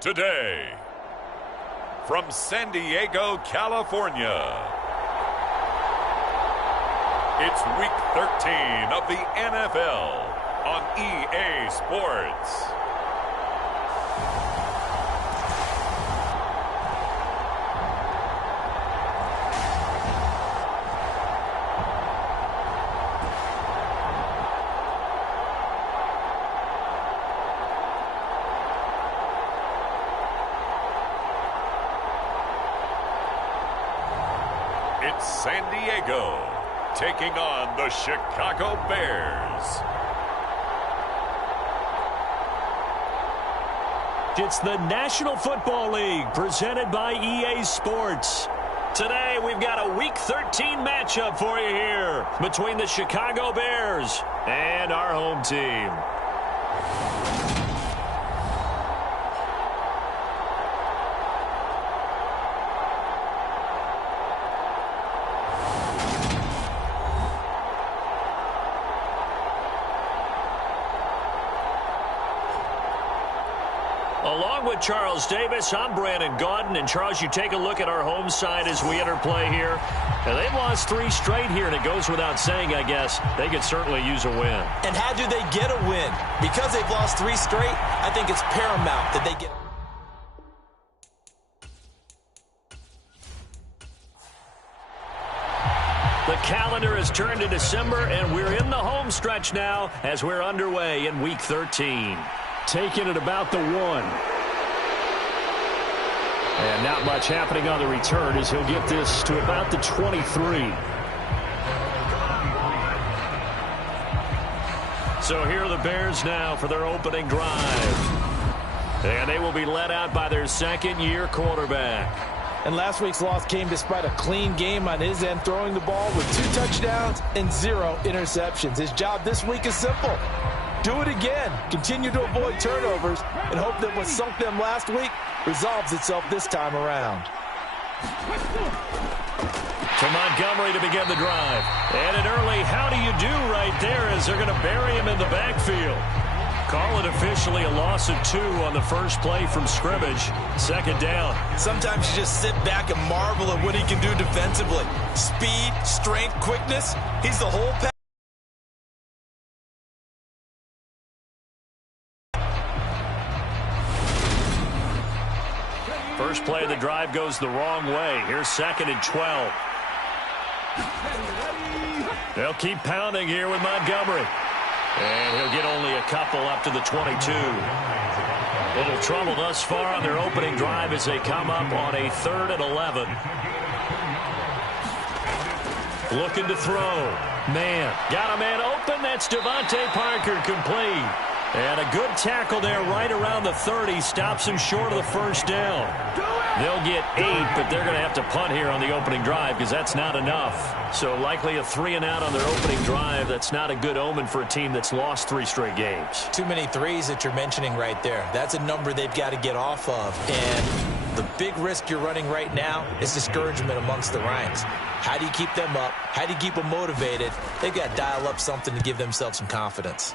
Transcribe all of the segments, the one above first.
Today, from San Diego, California, it's Week 13 of the NFL on EA Sports. It's San Diego taking on the Chicago Bears. It's the National Football League presented by EA Sports. Today we've got a Week 13 matchup for you here between the Chicago Bears and our home team. Along with Charles Davis, I'm Brandon Gaudin. And Charles, you take a look at our home side as we enter play here. Now, they've lost 3 straight here, and it goes without saying, I guess, they could certainly use a win. And how do they get a win? Because they've lost 3 straight, I think it's paramount that they get. The calendar has turned to December, and we're in the home stretch now as we're underway in Week 13. Taking it about the 1. And not much happening on the return as he'll get this to about the 23. So here are the Bears now for their opening drive. And they will be led out by their second-year quarterback. And last week's loss came despite a clean game on his end, throwing the ball with 2 touchdowns and 0 interceptions. His job this week is simple. Do it again. Continue to avoid turnovers and hope that what sunk them last week resolves itself this time around. To Montgomery to begin the drive. And an early how do you do right there as they're going to bury him in the backfield. Call it officially a loss of 2 on the first play from scrimmage. Second down. Sometimes you just sit back and marvel at what he can do defensively. Speed, strength, quickness. He's the whole package. First play of the drive goes the wrong way. Here's 2nd and 12. They'll keep pounding here with Montgomery. And he'll get only a couple up to the 22. Little trouble thus far on their opening drive as they come up on a 3rd and 11. Looking to throw. Man. Got a man open. That's Devontae Parker complete. And a good tackle there right around the 30. Stops him short of the first down. They'll get 8, but they're going to have to punt here on the opening drive because that's not enough. So likely a 3-and-out on their opening drive. That's not a good omen for a team that's lost 3 straight games. Too many threes that you're mentioning right there. That's a number they've got to get off of. And the big risk you're running right now is discouragement amongst the ranks. How do you keep them up? How do you keep them motivated? They've got to dial up something to give themselves some confidence.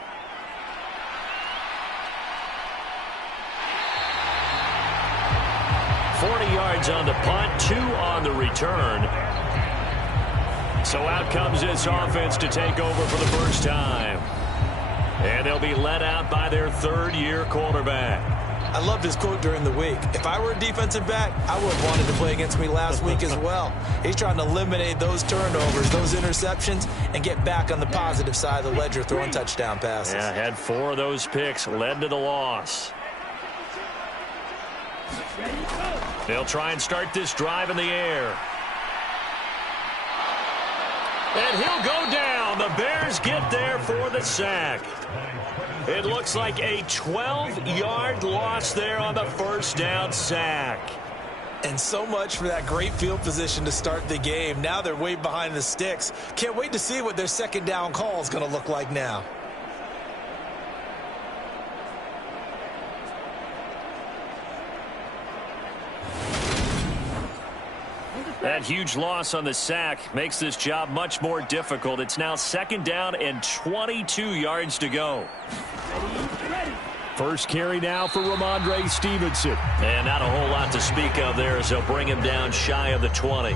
Yards on the punt, 2 on the return. So out comes this offense to take over for the first time. And they'll be led out by their 3rd-year quarterback. I loved his quote during the week. If I were a defensive back, I would have wanted to play against me last week as well. He's trying to eliminate those turnovers, those interceptions, and get back on the positive side of the ledger throwing touchdown passes. Yeah, had 4 of those picks, led to the loss. They'll try and start this drive in the air. And he'll go down. The Bears get there for the sack. It looks like a 12-yard loss there on the first down sack. And so much for that great field position to start the game. Now they're way behind the sticks. Can't wait to see what their second down call is going to look like now. That huge loss on the sack makes this job much more difficult. It's now 2nd down and 22 yards to go. First carry now for Ramondre Stevenson. And not a whole lot to speak of there as they'll bring him down shy of the 20.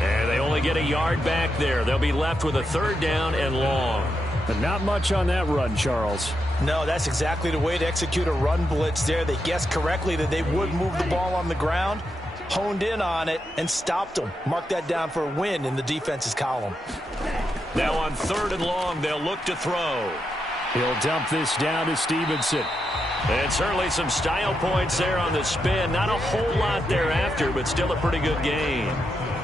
And they only get a yard back there. They'll be left with a 3rd down and long. But not much on that run, Charles. No, that's exactly the way to execute a run blitz there. They guessed correctly that they would move the ball on the ground, honed in on it, and stopped them. Mark that down for a win in the defense's column. Now on 3rd and long, they'll look to throw. He'll dump this down to Stevenson. And certainly some style points there on the spin. Not a whole lot thereafter, but still a pretty good gain.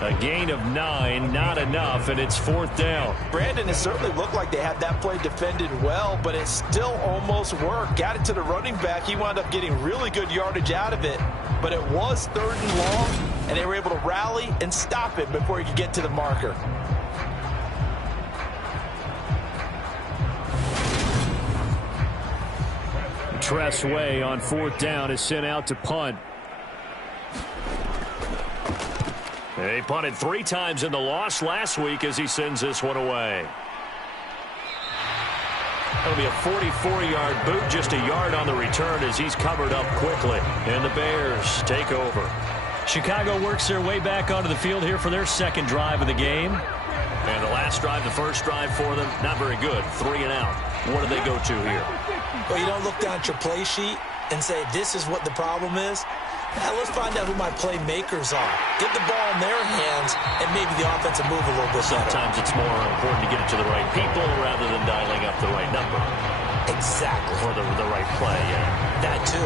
A gain of 9, not enough, and it's 4th down. Brandon, it certainly looked like they had that play defended well, but it still almost worked. Got it to the running back. He wound up getting really good yardage out of it, but it was 3rd and long, and they were able to rally and stop it before he could get to the marker. Tressway on 4th down is sent out to punt. They punted 3 times in the loss last week as he sends this one away. That'll be a 44-yard boot, just a yard on the return as he's covered up quickly. And the Bears take over. Chicago works their way back onto the field here for their 2nd drive of the game. And the last drive, the first drive for them, not very good. 3 and out. What do they go to here? Well, you don't look down at your play sheet and say, this is what the problem is. Now, let's find out who my playmakers are. Get the ball in their hands, and maybe the offense will move a little bit better. Sometimes it's more important to get it to the right people rather than dialing up the right number. Exactly. Or the right play, yeah. That, too.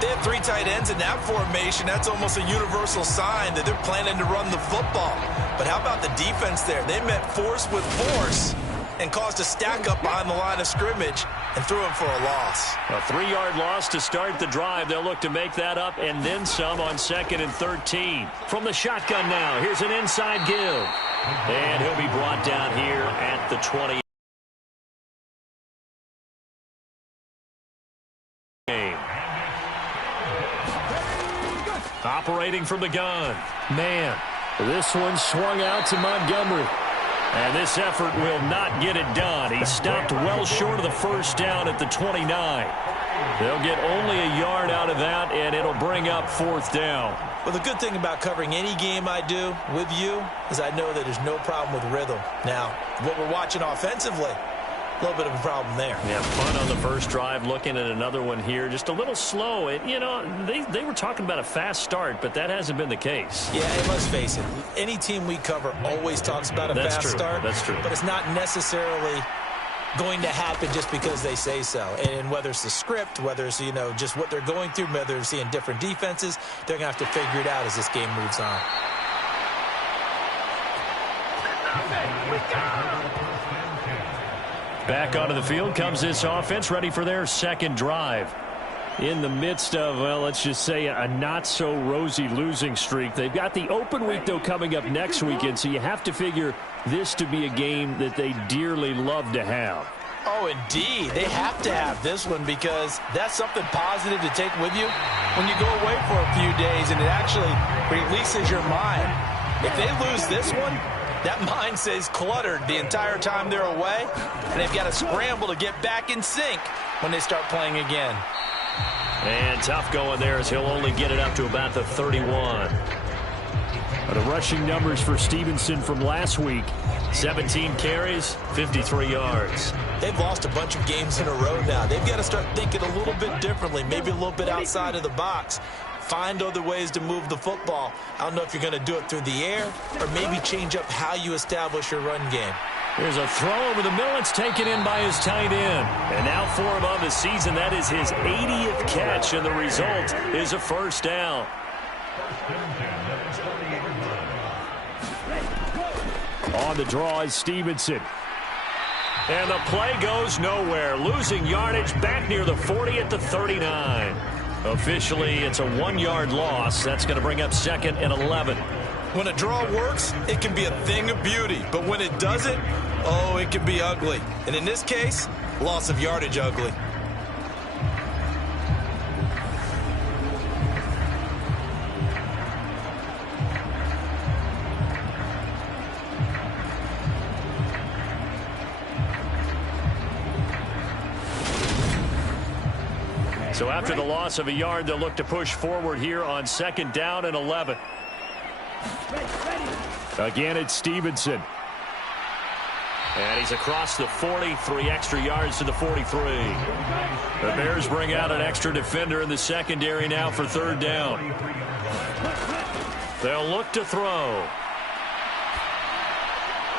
They have 3 tight ends in that formation. That's almost a universal sign that they're planning to run the football. But how about the defense there? They met force with force and caused a stack-up behind the line of scrimmage and threw him for a loss. A 3-yard loss to start the drive. They'll look to make that up and then some on 2nd and 13. From the shotgun now, here's an inside give. And he'll be brought down here at the 20. Operating from the gun. Man, this one swung out to Montgomery. And this effort will not get it done. He stopped well short of the 1st down at the 29. They'll get only a yard out of that, and it'll bring up 4th down. Well, the good thing about covering any game I do with you is I know that there's no problem with rhythm. Now, what we're watching offensively, a little bit of a problem there. Yeah, fun on the first drive, looking at another one here. Just a little slow. You know, they were talking about a fast start, but that hasn't been the case. Yeah, and let's face it, any team we cover always talks about a fast start. That's true. But it's not necessarily going to happen just because they say so. And whether it's the script, whether it's, you know, just what they're going through, whether they're seeing different defenses, they're going to have to figure it out as this game moves on. Back onto the field comes this offense, ready for their 2nd drive. In the midst of, well, let's just say a not-so-rosy losing streak. They've got the open week, though, coming up next weekend, so you have to figure this to be a game that they dearly love to have. Oh, indeed. They have to have this one because that's something positive to take with you when you go away for a few days, and it actually releases your mind. If they lose this one, that mind stays cluttered the entire time they're away, and they've got to scramble to get back in sync when they start playing again. And tough going there as he'll only get it up to about the 31. The rushing numbers for Stevenson from last week: 17 carries, 53 yards. They've lost a bunch of games in a row now. They've got to start thinking a little bit differently, maybe a little bit outside of the box. Find other ways to move the football. I don't know if you're going to do it through the air or maybe change up how you establish your run game. There's a throw over the middle. It's taken in by his tight end. And now 4 on the season. That is his 80th catch, and the result is a 1st down. On the draw is Stevenson. And the play goes nowhere. Losing yardage back near the 40 at the 39. Officially, it's a 1-yard loss. That's going to bring up 2nd and 11. When a draw works, it can be a thing of beauty. But when it doesn't, oh, it can be ugly. And in this case, loss of yardage ugly. So after the loss of a yard, they'll look to push forward here on 2nd down and 11. Again, it's Stevenson. And he's across the 40, 3 extra yards to the 43. The Bears bring out an extra defender in the secondary now for 3rd down. They'll look to throw.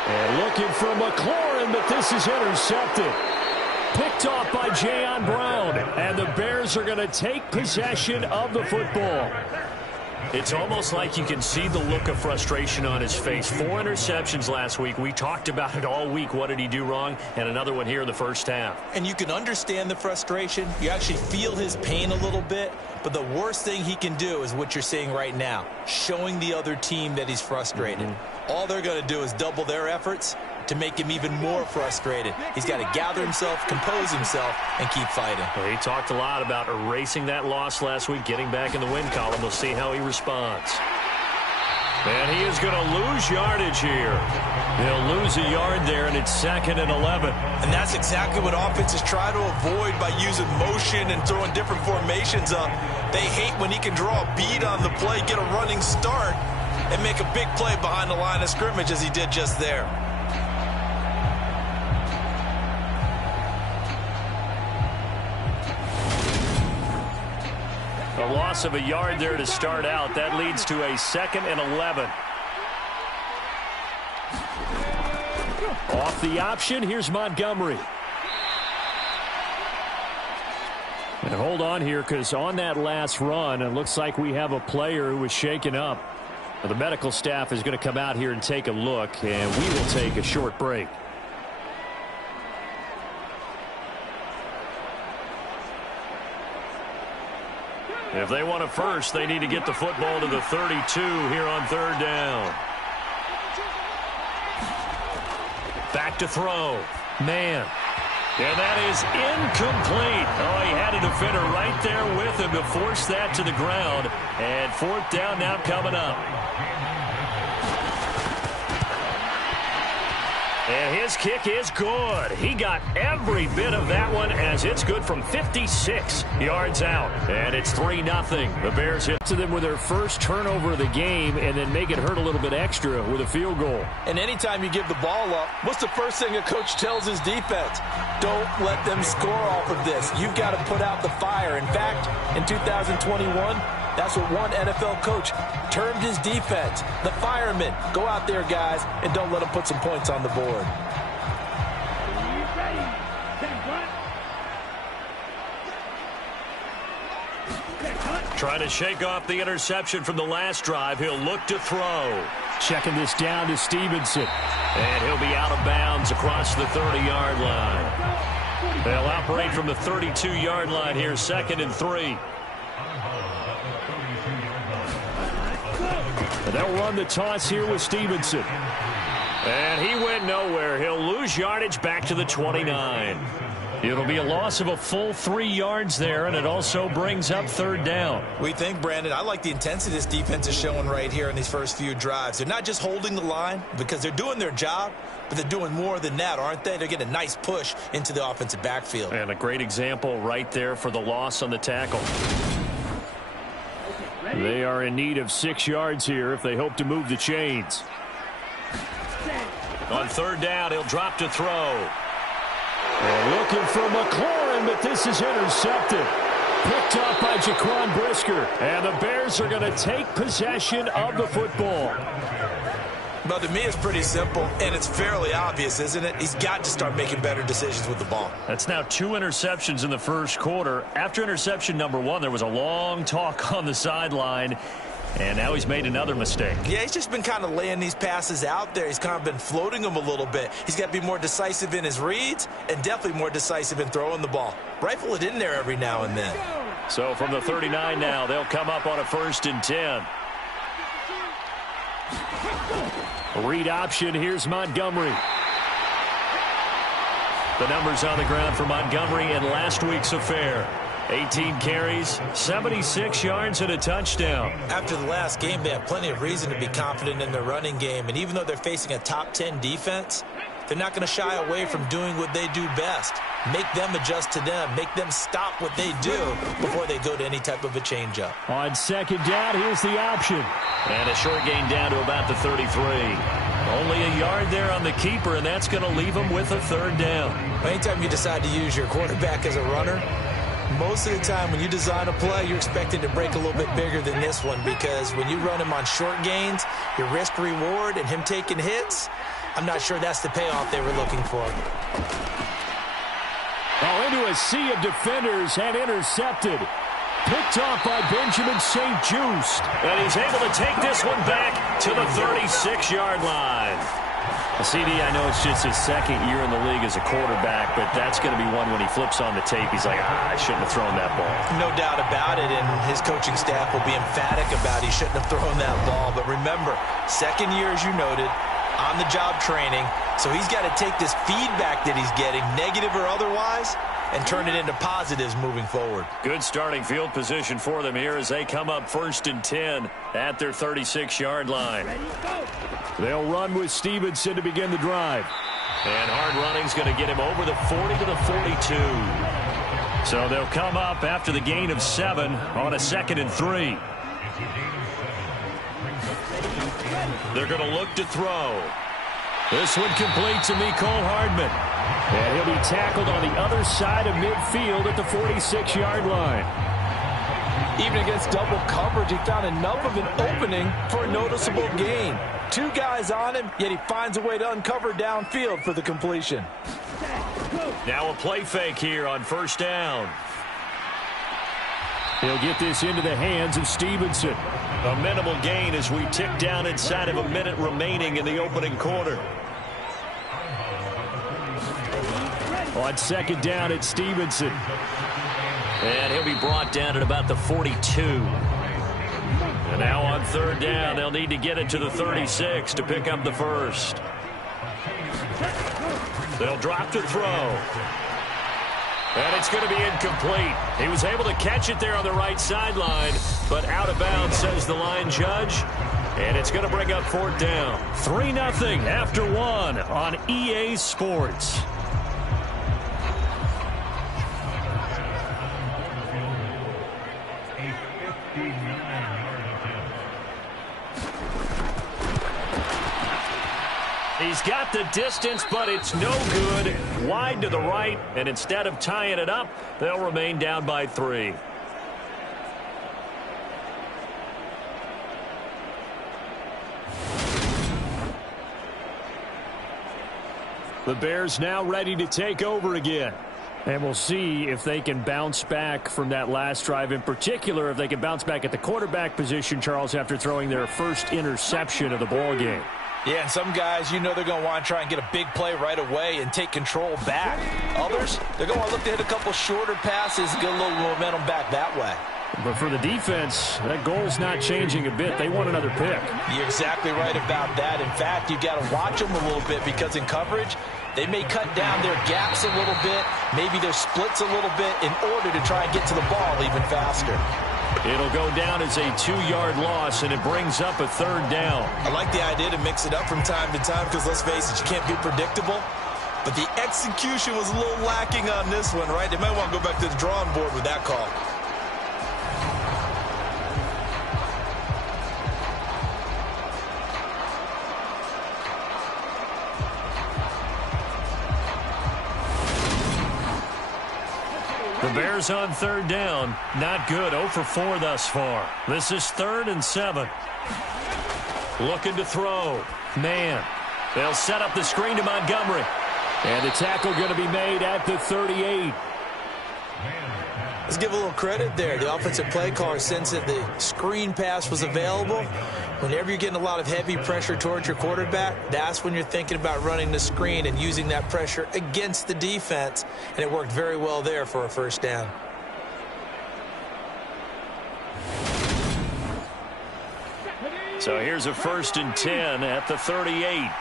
And looking for McLaurin, but this is intercepted. Picked off by Jayon Brown. And the Bears are going to take possession of the football. It's almost like you can see the look of frustration on his face. 4 interceptions last week. We talked about it all week. What did he do wrong? And another one here in the first half. And you can understand the frustration. You actually feel his pain a little bit. But the worst thing he can do is what you're seeing right now, showing the other team that he's frustrated. All they're going to do is double their efforts to make him even more frustrated. He's got to gather himself, compose himself, and keep fighting. Well, he talked a lot about erasing that loss last week, getting back in the win column. We'll see how he responds. And he is going to lose yardage here. He'll lose a yard there, and it's 2nd and 11. And that's exactly what offenses try to avoid by using motion and throwing different formations up. They hate when he can draw a bead on the play, get a running start, and make a big play behind the line of scrimmage as he did just there. A loss of a yard there to start out. That leads to a 2nd and 11. Off the option, here's Montgomery. And hold on here, because on that last run, it looks like we have a player who was shaken up. The medical staff is going to come out here and take a look, and we will take a short break. If they want a first, they need to get the football to the 32 here on 3rd down. Back to throw. Man. And that is incomplete. Oh, he had a defender right there with him to force that to the ground. And 4th down now coming up. And his kick is good. He got every bit of that one as it's good from 56 yards out. And it's 3-0. The Bears hit to them with their first turnover of the game and then make it hurt a little bit extra with a field goal. And anytime you give the ball up, what's the first thing a coach tells his defense? Don't let them score off of this. You've got to put out the fire. In fact, in 2021, that's what one NFL coach termed his defense. The firemen. Go out there, guys, and don't let them put some points on the board. Trying to shake off the interception from the last drive. He'll look to throw. Checking this down to Stevenson. And he'll be out of bounds across the 30-yard line. They'll operate from the 32-yard line here, 2nd and 3. And they'll run the toss here with Stevenson. And he went nowhere. He'll lose yardage back to the 29. It'll be a loss of a full 3 yards there, and it also brings up 3rd down. We think, Brandon, I like the intensity this defense is showing right here in these first few drives. They're not just holding the line because they're doing their job, but they're doing more than that, aren't they? They're getting a nice push into the offensive backfield. And a great example right there for the loss on the tackle. They are in need of 6 yards here if they hope to move the chains. On 3rd down, he'll drop to throw. And looking for McLaurin, but this is intercepted. Picked up by Jaquan Brisker. And the Bears are going to take possession of the football. Well, to me, it's pretty simple, and it's fairly obvious, isn't it? He's got to start making better decisions with the ball. That's now 2 interceptions in the first quarter. After interception number 1, there was a long talk on the sideline, and now he's made another mistake. Yeah, he's just been kind of laying these passes out there. He's kind of been floating them a little bit. He's got to be more decisive in his reads and definitely more decisive in throwing the ball. Rifle it in there every now and then. So from the 39 now, they'll come up on a 1st and 10. Read option, here's Montgomery. The numbers on the ground for Montgomery in last week's affair. 18 carries, 76 yards, and a touchdown. After the last game, they have plenty of reason to be confident in their running game. And even though they're facing a top 10 defense, they're not going to shy away from doing what they do best. Make them adjust to them. Make them stop what they do before they go to any type of a changeup. On second down, here's the option. And a short gain down to about the 33. Only a yard there on the keeper, and that's going to leave him with a third down. Anytime you decide to use your quarterback as a runner, most of the time when you design a play, you're expecting to break a little bit bigger than this one, because when you run him on short gains, your risk-reward and him taking hits, I'm not sure that's the payoff they were looking for. Oh, into a sea of defenders and intercepted. Picked off by Benjamin St. Just. And he's able to take this one back to the 36-yard line. CD, I know it's just his second year in the league as a quarterback, but that's going to be one when he flips on the tape. He's like, I shouldn't have thrown that ball. No doubt about it, and his coaching staff will be emphatic about he shouldn't have thrown that ball. But remember, second year, as you noted, on-the-job training, so he's got to take this feedback that he's getting, negative or otherwise, and turn it into positives moving forward. Good starting field position for them here as they come up 1st and 10 at their 36-yard line. They'll run with Stevenson to begin the drive. And hard running's going to get him over the 40 to the 42. So they'll come up after the gain of 7 on a 2nd and 3. They're going to look to throw. This one complete to Mecole Hardman. And he'll be tackled on the other side of midfield at the 46-yard line. Even against double coverage, he found enough of an opening for a noticeable gain. 2 guys on him, yet he finds a way to uncover downfield for the completion. Now a play fake here on 1st down. He'll get this into the hands of Stevenson. A minimal gain as we tick down inside of a minute remaining in the opening quarter. On 2nd down, it's Stevenson. And he'll be brought down at about the 42. And now on 3rd down, they'll need to get it to the 36 to pick up the first. They'll drop to throw. And it's going to be incomplete. He was able to catch it there on the right sideline, but out of bounds, says the line judge. And it's going to bring up 4th down. 3-0 after 1 on EA Sports. He's got the distance, but it's no good. Wide to the right, and instead of tying it up, they'll remain down by 3. The Bears now ready to take over again. And we'll see if they can bounce back from that last drive. In particular, if they can bounce back at the quarterback position, Charles, after throwing their first interception of the ball game. Yeah, and some guys, you know they're going to want to try and get a big play right away and take control back. Others, they're going to want to look to hit a couple shorter passes and get a little momentum back that way. But for the defense, that goal's not changing a bit. They want another pick. You're exactly right about that. In fact, you've got to watch them a little bit because in coverage, they may cut down their gaps a little bit, maybe their splits a little bit in order to try and get to the ball even faster. It'll go down as a 2-yard loss, and it brings up a 3rd down. I like the idea to mix it up from time to time because, let's face it, you can't be predictable. But the execution was a little lacking on this one, right? They might want to go back to the drawing board with that call. The Bears on 3rd down. Not good. 0 for 4 thus far. This is 3rd and 7. Looking to throw. Man. They'll set up the screen to Montgomery. And the tackle going to be made at the 38. Let's give a little credit there. The offensive play caller sensed that the screen pass was available. Whenever you're getting a lot of heavy pressure towards your quarterback, that's when you're thinking about running the screen and using that pressure against the defense. And it worked very well there for a 1st down. So here's a 1st and 10 at the 38.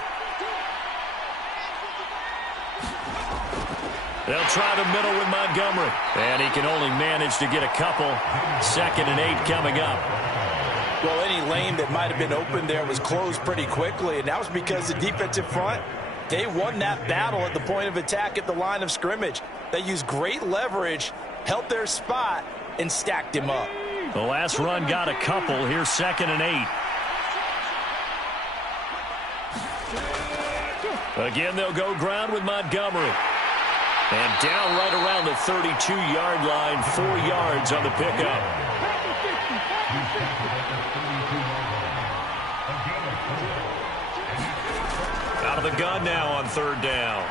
They'll try the middle with Montgomery. And he can only manage to get a couple. 2nd and 8 coming up. Well, any lane that might have been open there was closed pretty quickly, and that was because the defensive front They won that battle at the point of attack at the line of scrimmage. They used great leverage, held their spot, and stacked him up. The last run got a couple. Here's 2nd and 8. Again, they'll go ground with Montgomery. And down right around the 32-yard line, 4 yards on the pickup. Out of the gun now on 3rd down.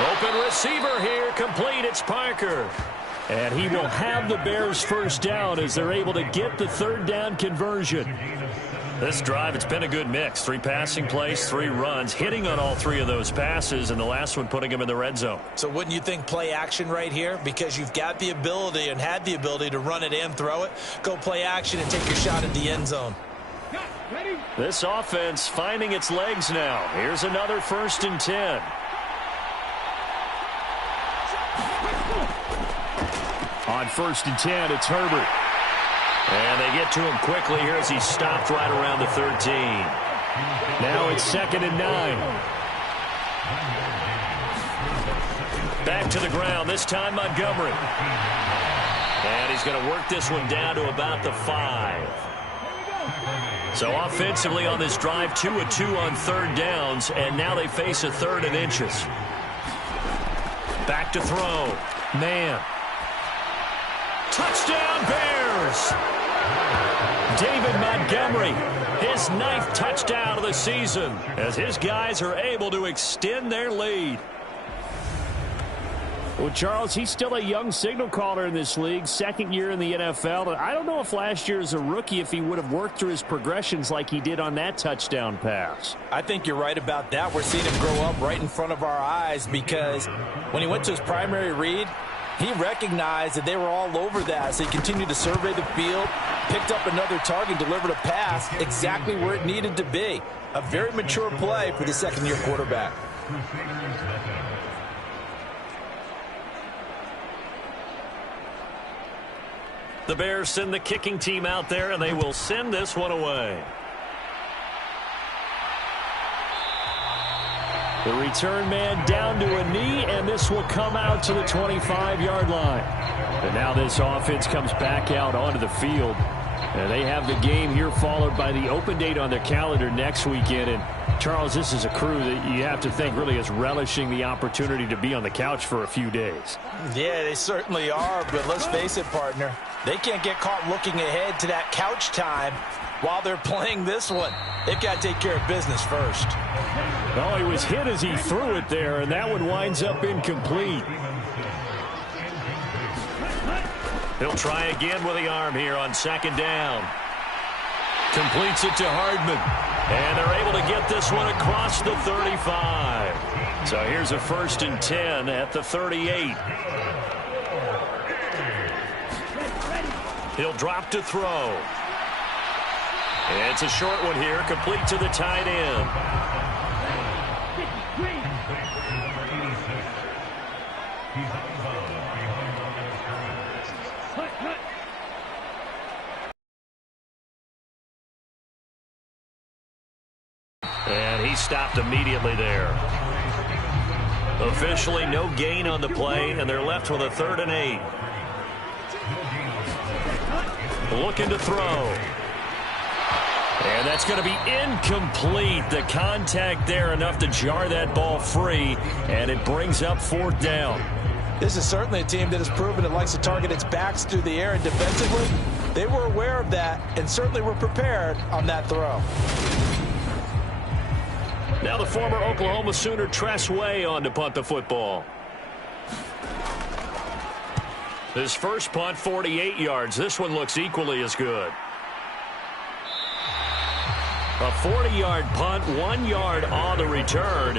Open receiver here, complete. It's Parker. And he will have the Bears' 1st down as they're able to get the 3rd down conversion. This drive, it's been a good mix. 3 passing plays, 3 runs, hitting on all 3 of those passes, and the last one putting him in the red zone. So wouldn't you think play action right here? Because you've got the ability and had the ability to run it and throw it. Go play action and take your shot at the end zone. This offense finding its legs now. Here's another 1st and 10. On 1st and 10, it's Herbert. And they get to him quickly here as he stopped right around the 13. Now it's 2nd and 9. Back to the ground, this time Montgomery. And he's going to work this one down to about the 5. So offensively on this drive, 2 of 2 on 3rd downs, and now they face a 3rd and inches. Back to throw. Man. Touchdown Bears! David Montgomery, his 9th touchdown of the season, as his guys are able to extend their lead. Well, Charles, he's still a young signal caller in this league, 2nd year in the NFL. And I don't know if last year as a rookie, if he would have worked through his progressions like he did on that touchdown pass. I think you're right about that. We're seeing him grow up right in front of our eyes because when he went to his primary read, he recognized that they were all over that, so he continued to survey the field, picked up another target, delivered a pass exactly where it needed to be. A very mature play for the 2nd-year quarterback. The Bears send the kicking team out there, and they will send this one away. The return man down to a knee, and this will come out to the 25-yard line. And now this offense comes back out onto the field. And they have the game here followed by the open date on their calendar next weekend. And, Charles, this is a crew that you have to think really is relishing the opportunity to be on the couch for a few days. Yeah, they certainly are, but let's face it, partner. They can't get caught looking ahead to that couch time while they're playing this one. They've got to take care of business first. Well, he was hit as he threw it there, and that one winds up incomplete. He'll try again with the arm here on 2nd down. Completes it to Hardman. And they're able to get this one across the 35. So here's a 1st and 10 at the 38. He'll drop to throw. It's a short one here, complete to the tight end. And he stopped immediately there. Officially no gain on the play, and they're left with a 3rd and 8. Looking to throw. And that's going to be incomplete. The contact there enough to jar that ball free, and it brings up 4th down. This is certainly a team that has proven it likes to target its backs through the air, and defensively, they were aware of that and certainly were prepared on that throw. Now the former Oklahoma Sooner Tress Way on to punt the football. His first punt, 48 yards. This one looks equally as good. A 40-yard punt, 1 yard on the return.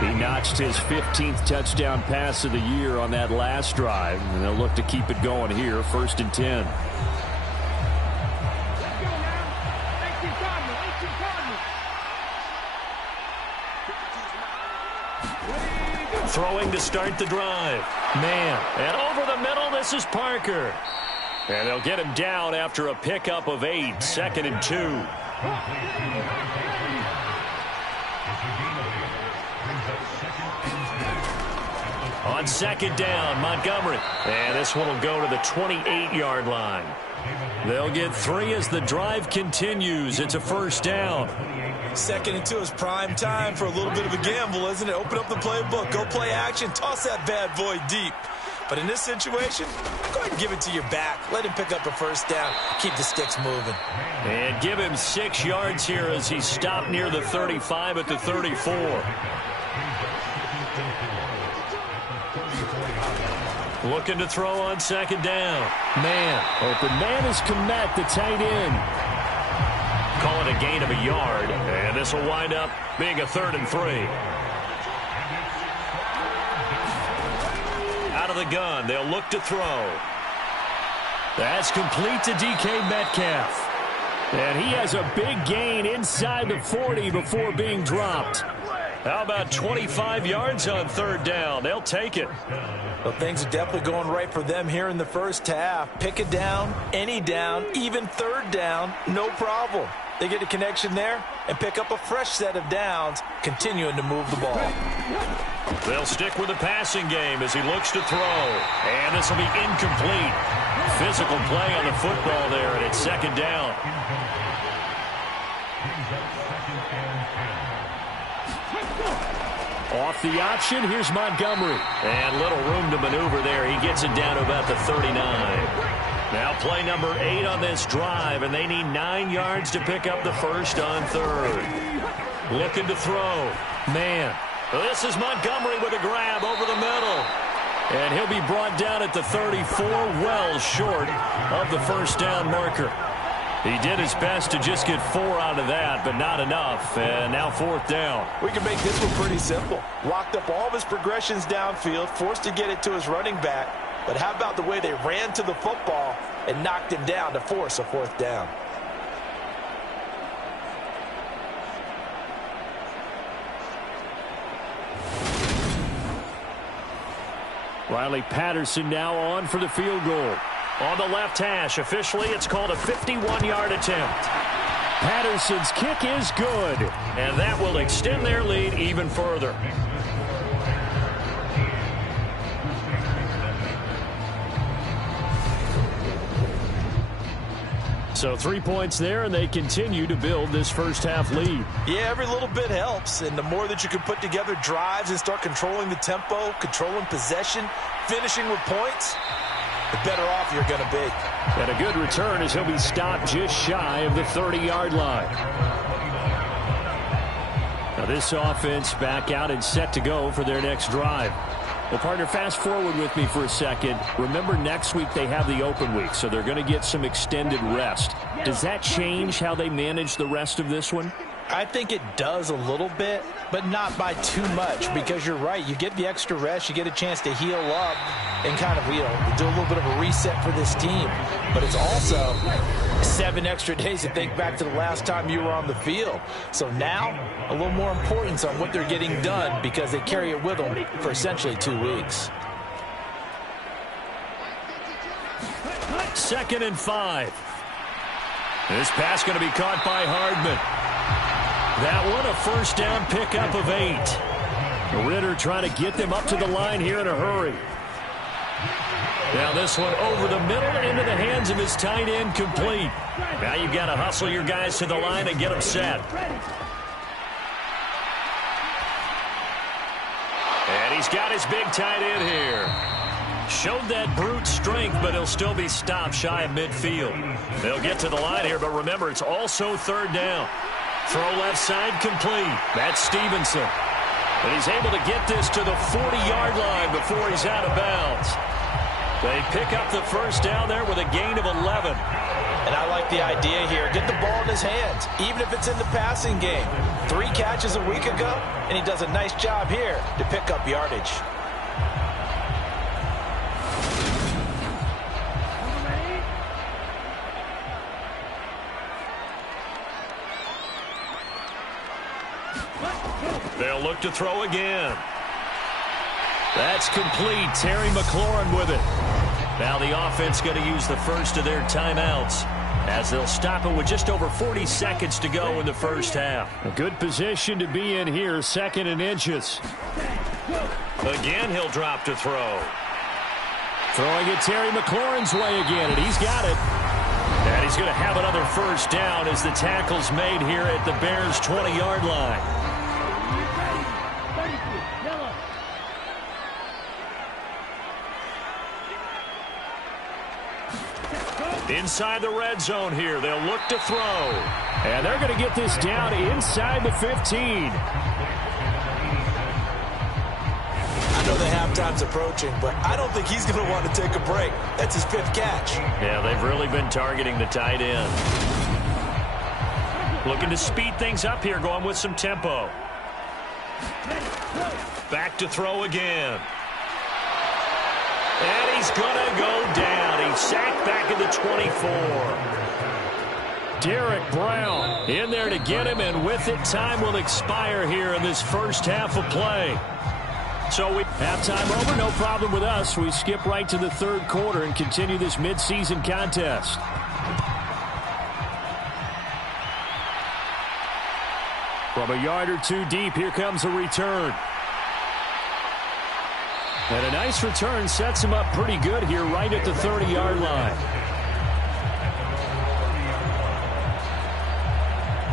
He notched his 15th touchdown pass of the year on that last drive, and they'll look to keep it going here, 1st and 10. Throwing to start the drive. Man, and over the middle, this is Parker. And they'll get him down after a pickup of 8, 2nd and 2. on second down. Montgomery. And this one will go to the 28-yard line. They'll get 3 as the drive continues. It's a first down. 2nd and 2 is prime time for a little bit of a gamble, isn't it? Open up the playbook, go play action, toss that bad boy deep. But in this situation, go ahead and give it to your back. Let him pick up a first down. Keep the sticks moving. And give him 6 yards here as he stopped near the 35 at the 34. Looking to throw on second down. Man. Open man is Kmet, the tight end. Call it a gain of a yard. And this will wind up being a 3rd and 3. Out of the gun. They'll look to throw. That's complete to DK Metcalf. And he has a big gain inside the 40 before being dropped. How about 25 yards on 3rd down? They'll take it. Well, things are definitely going right for them here in the first half. Pick a down, any down, even 3rd down, no problem. They get a connection there and pick up a fresh set of downs, continuing to move the ball. They'll stick with the passing game as he looks to throw. And this will be incomplete. Physical play on the football there, and it's 2nd down. Off the option, here's Montgomery. And little room to maneuver there. He gets it down to about the 39. Now play number 8 on this drive, and they need 9 yards to pick up the first on 3rd. Looking to throw. Man. This is Montgomery with a grab over the middle. And he'll be brought down at the 34, well short of the first down marker. He did his best to just get 4 out of that, but not enough. And now 4th down. We can make this one pretty simple. Locked up all of his progressions downfield, forced to get it to his running back. But how about the way they ran to the football and knocked him down to force a 4th down? Riley Patterson now on for the field goal. On the left hash, officially it's called a 51-yard attempt. Patterson's kick is good. And that will extend their lead even further. So 3 points there, and they continue to build this first half lead. Yeah, every little bit helps, and the more that you can put together drives and start controlling the tempo, controlling possession, finishing with points, the better off you're going to be. And a good return as he'll be stopped just shy of the 30-yard line. Now this offense back out and set to go for their next drive. Well, partner, fast forward with me for a second. Remember, next week they have the open week, so they're going to get some extended rest. Does that change how they manage the rest of this one? I think it does a little bit, but not by too much, because you're right. You get the extra rest, you get a chance to heal up and kind of, do a little bit of a reset for this team. But it's also 7 extra days to think back to the last time you were on the field. So now, a little more importance on what they're getting done because they carry it with them for essentially 2 weeks. 2nd and 5. This pass going to be caught by Hardman. That one a first down pickup of 8. Ritter trying to get them up to the line here in a hurry. Now this one over the middle into the hands of his tight end, complete. Now you've got to hustle your guys to the line and get them set. And he's got his big tight end here. Showed that brute strength, but he'll still be stopped shy of midfield. They'll get to the line here, but remember, it's also 3rd down. Throw left side complete. That's Stevenson. And he's able to get this to the 40-yard line before he's out of bounds. They pick up the first down there with a gain of 11. And I like the idea here. Get the ball in his hands, even if it's in the passing game. 3 catches a week ago, and he does a nice job here to pick up yardage. They'll look to throw again. That's complete. Terry McLaurin with it. Now the offense going to use the first of their timeouts as they'll stop it with just over 40 seconds to go in the first half. A good position to be in here, 2nd and inches. Again, he'll drop to throw. Throwing it Terry McLaurin's way again, and he's got it. And he's going to have another first down as the tackle's made here at the Bears' 20-yard line. Inside the red zone here. They'll look to throw. And they're going to get this down inside the 15. I know the halftime's approaching, but I don't think he's going to want to take a break. That's his 5th catch. Yeah, they've really been targeting the tight end. Looking to speed things up here, going with some tempo. Back to throw again. And he's going to go down. He's sacked back at the 24. Derek Brown in there to get him, and with it, time will expire here in this first half of play. So halftime over, no problem with us. We skip right to the third quarter and continue this midseason contest. From a yard or two deep, here comes a return. And a nice return sets him up pretty good here right at the 30-yard line.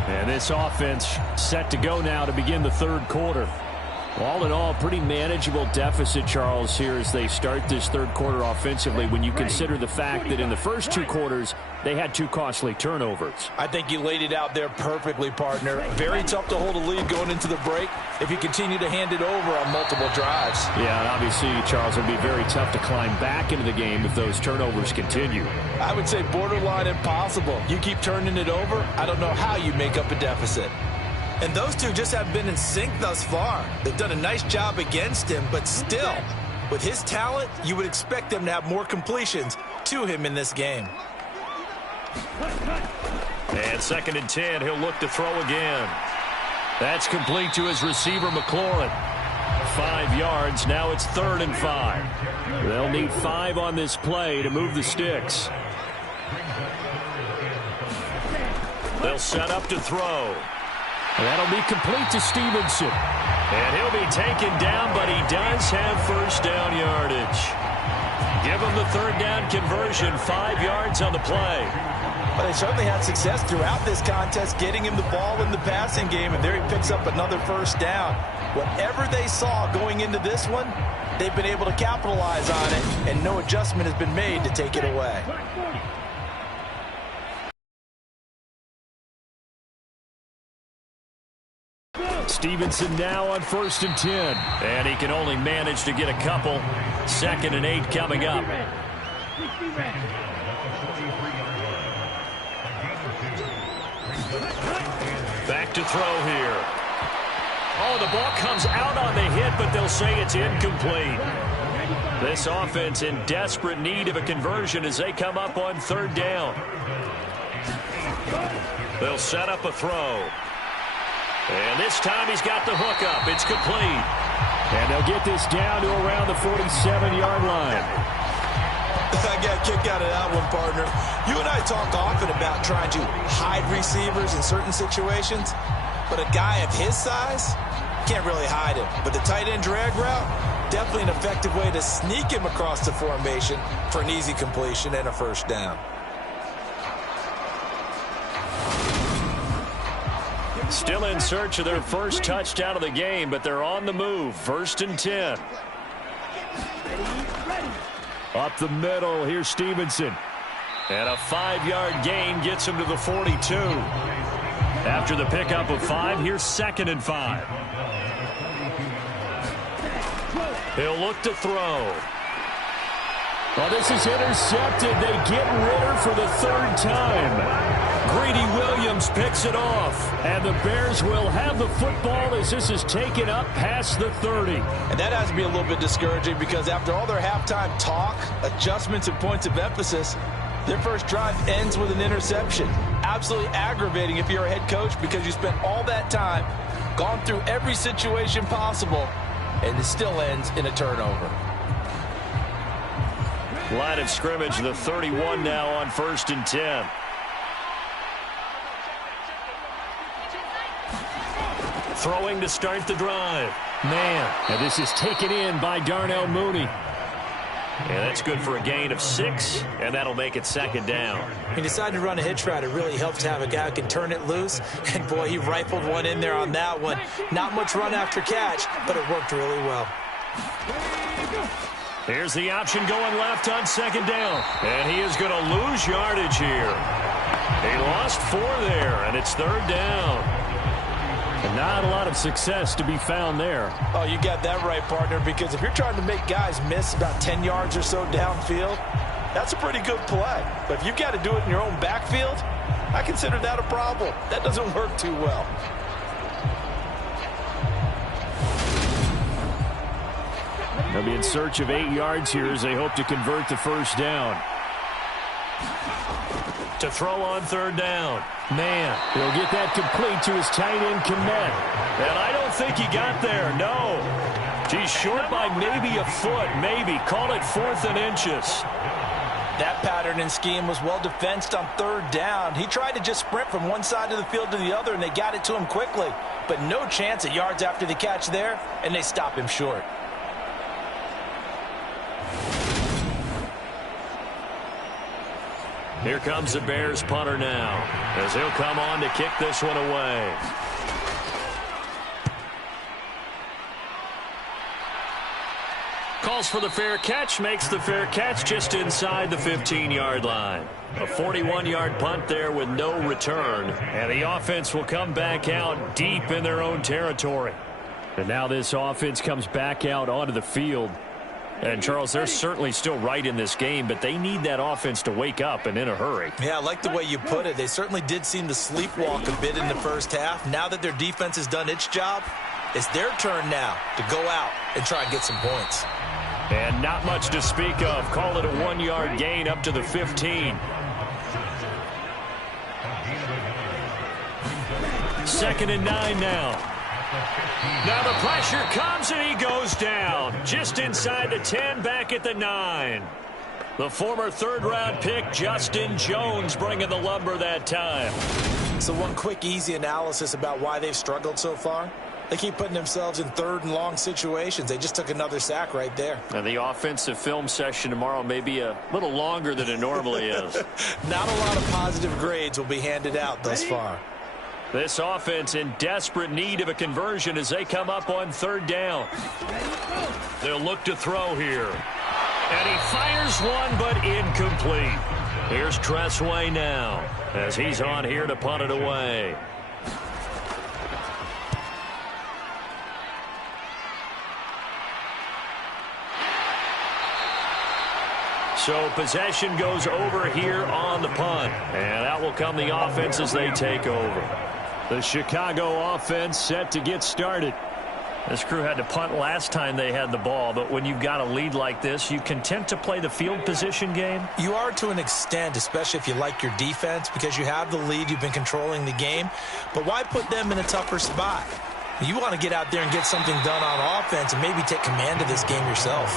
And this offense set to go now to begin the third quarter. All in all, pretty manageable deficit, Charles, here as they start this third quarter offensively when you consider the fact that in the first 2 quarters, they had 2 costly turnovers. I think you laid it out there perfectly, partner. Very tough to hold a lead going into the break if you continue to hand it over on multiple drives. Yeah, and obviously, Charles, it would be very tough to climb back into the game if those turnovers continue. I would say borderline impossible. You keep turning it over, I don't know how you make up a deficit. And those two just haven't been in sync thus far. They've done a nice job against him, but still, with his talent, you would expect them to have more completions to him in this game. And 2nd and 10, he'll look to throw again. That's complete to his receiver, McLaurin. 5 yards, now it's 3rd and 5. They'll need 5 on this play to move the sticks. They'll set up to throw. That'll be complete to Stevenson. And he'll be taken down, but he does have first down yardage. Give him the 3rd down conversion, 5 yards on the play. Well, they certainly had success throughout this contest getting him the ball in the passing game, and there he picks up another first down. Whatever they saw going into this one, they've been able to capitalize on it, and no adjustment has been made to take it away. Stevenson now on 1st and 10. And he can only manage to get a couple. 2nd and 8 coming up. Back to throw here. Oh, the ball comes out on the hit, but they'll say it's incomplete. This offense in desperate need of a conversion as they come up on 3rd down. They'll set up a throw. And this time he's got the hook up. It's complete. And they'll get this down to around the 47-yard line. I got a kick out of that one, partner. You and I talk often about trying to hide receivers in certain situations, but a guy of his size can't really hide him. But the tight end drag route, definitely an effective way to sneak him across the formation for an easy completion and a first down. Still in search of their first touchdown of the game, but they're on the move. 1st and 10. Up the middle, here's Stevenson. And a 5-yard gain gets him to the 42. After the pickup of 5, here's 2nd and 5. He'll look to throw. Well, this is intercepted. They get Ritter for the 3rd time. Greedy Williams picks it off. And the Bears will have the football as this is taken up past the 30. And that has to be a little bit discouraging because after all their halftime talk, adjustments, and points of emphasis, their first drive ends with an interception. Absolutely aggravating if you're a head coach because you spent all that time, gone through every situation possible, and it still ends in a turnover. Line of scrimmage, the 31 now on 1st and 10. Throwing to start the drive. Man. And this is taken in by Darnell Mooney. And that's good for a gain of 6, and that'll make it second down. He decided to run a hitch route. It really helps to have a guy who can turn it loose. And, boy, he rifled one in there on that one. Not much run after catch, but it worked really well. Here's the option going left on second down. And he is going to lose yardage here. He lost 4 there, and it's third down. And not a lot of success to be found there. Oh, you got that right, partner, because if you're trying to make guys miss about 10 yards or so downfield, that's a pretty good play. But if you've got to do it in your own backfield, I consider that a problem. That doesn't work too well. They'll be in search of 8 yards here as they hope to convert the first down. To throw on third down. Man. He'll get that complete to his tight end, Komet. And I don't think he got there, no. He's short by maybe a foot, maybe. Call it 4th and inches. That pattern and scheme was well defensed on third down. He tried to just sprint from one side of the field to the other, and they got it to him quickly. But no chance at yards after the catch there, and they stop him short. Here comes the Bears punter now, as he'll come on to kick this one away. Calls for the fair catch, makes the fair catch just inside the 15-yard line. A 41-yard punt there with no return, and the offense will come back out deep in their own territory. And now this offense comes back out onto the field. And, Charles, they're certainly still right in this game, but they need that offense to wake up and in a hurry. Yeah, I like the way you put it. They certainly did seem to sleepwalk a bit in the first half. Now that their defense has done its job, it's their turn now to go out and try and get some points. And not much to speak of. Call it a 1-yard gain up to the 15. Second and 9 now. Now the pressure comes and he goes down. Just inside the 10, back at the 9. The former third-round pick, Justin Jones, bringing the lumber that time. So one quick, easy analysis about why they've struggled so far. They keep putting themselves in third and long situations. They just took another sack right there. And the offensive film session tomorrow may be a little longer than it normally is. Not a lot of positive grades will be handed out thus far. This offense in desperate need of a conversion as they come up on third down. They'll look to throw here. And he fires one, but incomplete. Here's Tressway now as he's on here to punt it away. So possession goes over here on the punt. And out will come the offense as they take over. The Chicago offense set to get started. This crew had to punt last time they had the ball, but when you've got a lead like this, you content to play the field position game? You are to an extent, especially if you like your defense, because you have the lead, you've been controlling the game. But why put them in a tougher spot? You want to get out there and get something done on offense and maybe take command of this game yourself.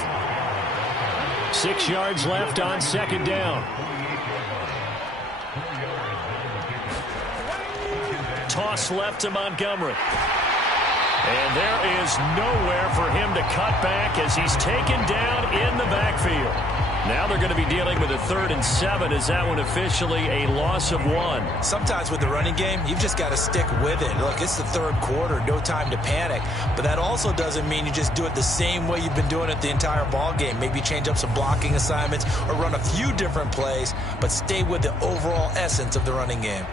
6 yards left on second down. Toss left to Montgomery. And there is nowhere for him to cut back as he's taken down in the backfield. Now they're going to be dealing with a 3rd and 7. Is that one officially a loss of 1? Sometimes with the running game, you've just got to stick with it. Look, it's the third quarter, no time to panic. But that also doesn't mean you just do it the same way you've been doing it the entire ball game. Maybe change up some blocking assignments or run a few different plays, but stay with the overall essence of the running game.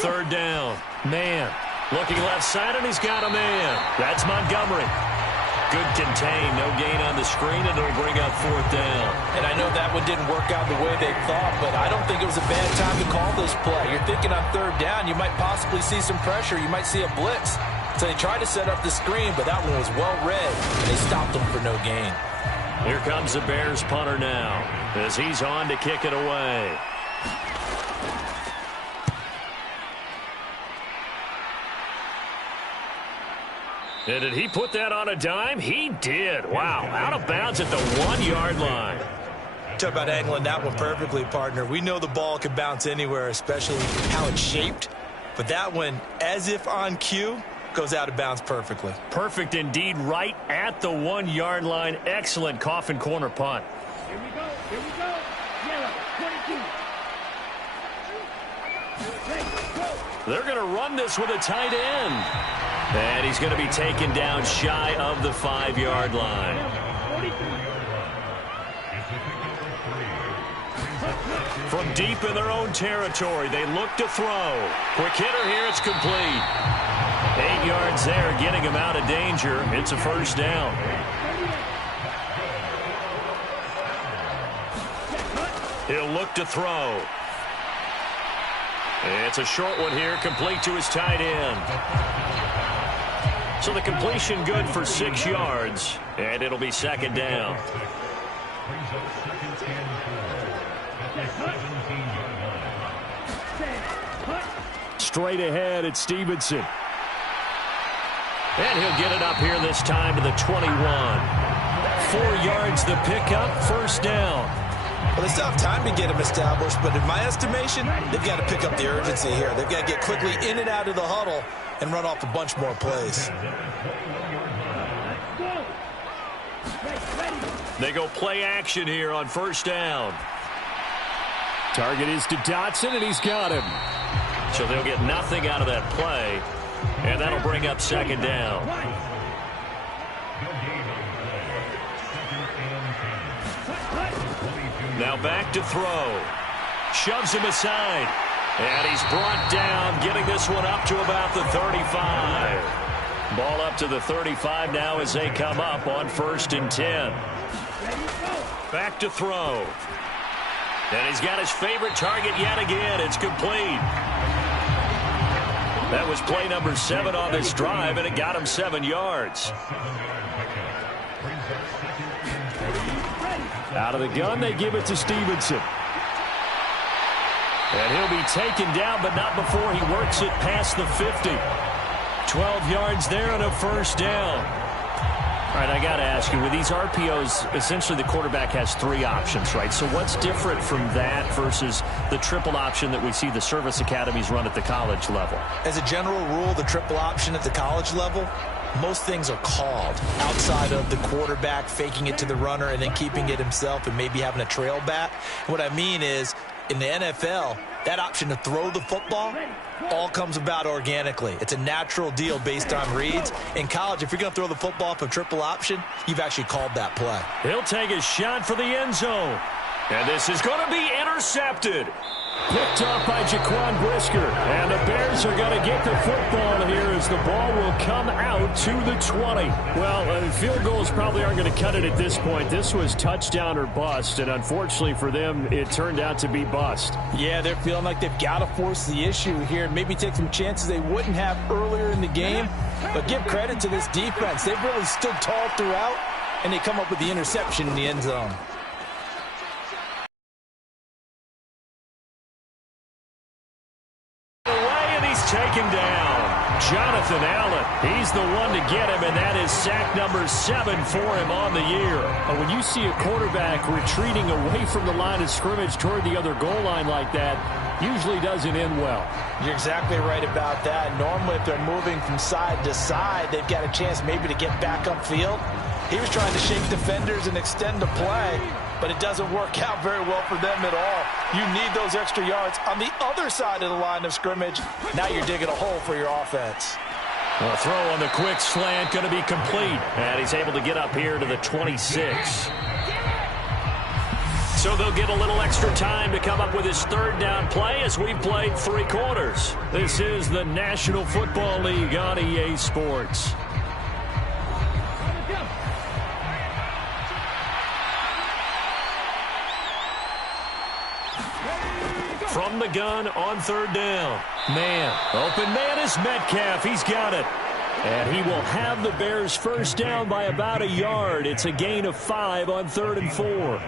Third down. Man. Looking left side, and he's got a man. That's Montgomery. Good contain. No gain on the screen, and it'll bring up 4th down. And I know that one didn't work out the way they thought, but I don't think it was a bad time to call this play. You're thinking on third down, you might possibly see some pressure. You might see a blitz. So they tried to set up the screen, but that one was well read, and they stopped them for no gain. Here comes the Bears punter now as he's on to kick it away. And did he put that on a dime? He did. Wow, out of bounds at the 1-yard line. Talk about angling that one perfectly, partner. We know the ball can bounce anywhere, especially how it's shaped. But that one, as if on cue, goes out of bounds perfectly. Perfect indeed, right at the 1-yard line. Excellent coffin corner punt. Here we go. Here we go. Yellow, 22. They're going to run this with a tight end. And he's going to be taken down shy of the 5-yard line. From deep in their own territory, they look to throw. Quick hitter here, it's complete. 8 yards there, getting him out of danger. It's a first down. He'll look to throw. It's a short one here, complete to his tight end. So the completion good for 6 yards, and it'll be second down. Straight ahead, it's Stevenson. And he'll get it up here this time to the 21. 4 yards the pickup, first down. Well, they still have time to get him established, but in my estimation, they've got to pick up the urgency here. They've got to get quickly in and out of the huddle and run off a bunch more plays. They go play action here on first down. Target is to Dotson, and he's got him. So they'll get nothing out of that play, and that'll bring up second down. Now back to throw. Shoves him aside. And he's brought down, getting this one up to about the 35. Ball up to the 35 now as they come up on 1st and 10. Back to throw. And he's got his favorite target yet again. It's complete. That was play number 7 on this drive, and it got him 7 yards. Out of the gun, they give it to Stevenson. And he'll be taken down, but not before he works it past the 50. 12 yards there and a first down. All right, I got to ask you, with these RPOs, essentially the quarterback has 3 options, right? So what's different from that versus the triple option that we see the service academies run at the college level? As a general rule, the triple option at the college level, most things are called outside of the quarterback faking it to the runner and then keeping it himself and maybe having a trail back. What I mean is, in the NFL, that option to throw the football all comes about organically. It's a natural deal based on reads. In college, if you're going to throw the football up a triple option, you've actually called that play. He'll take a shot for the end zone. And this is going to be intercepted. Picked up by Jaquan Brisker. And the Bears are going to get the football here as the ball will come out to the 20. Well, field goals probably aren't going to cut it at this point. This was touchdown or bust, and unfortunately for them, it turned out to be bust. Yeah, they're feeling like they've got to force the issue here and maybe take some chances they wouldn't have earlier in the game. But give credit to this defense. They've really stood tall throughout, and they come up with the interception in the end zone. Taken down. Jonathan Allen. He's the one to get him, and that is sack number 7 for him on the year. When you see a quarterback retreating away from the line of scrimmage toward the other goal line like that, usually doesn't end well. You're exactly right about that. Normally, if they're moving from side to side, they've got a chance maybe to get back upfield. He was trying to shake defenders and extend the play, but it doesn't work out very well for them at all. You need those extra yards on the other side of the line of scrimmage. Now you're digging a hole for your offense. A throw on the quick slant going to be complete. And he's able to get up here to the 26. So they'll get a little extra time to come up with his 3rd down play as we've played 3 quarters. This is the National Football League on EA Sports. From the gun on 3rd down. Man, open man is Metcalf. He's got it. And he will have the Bears first down by about a yard. It's a gain of 5 on 3rd and 4.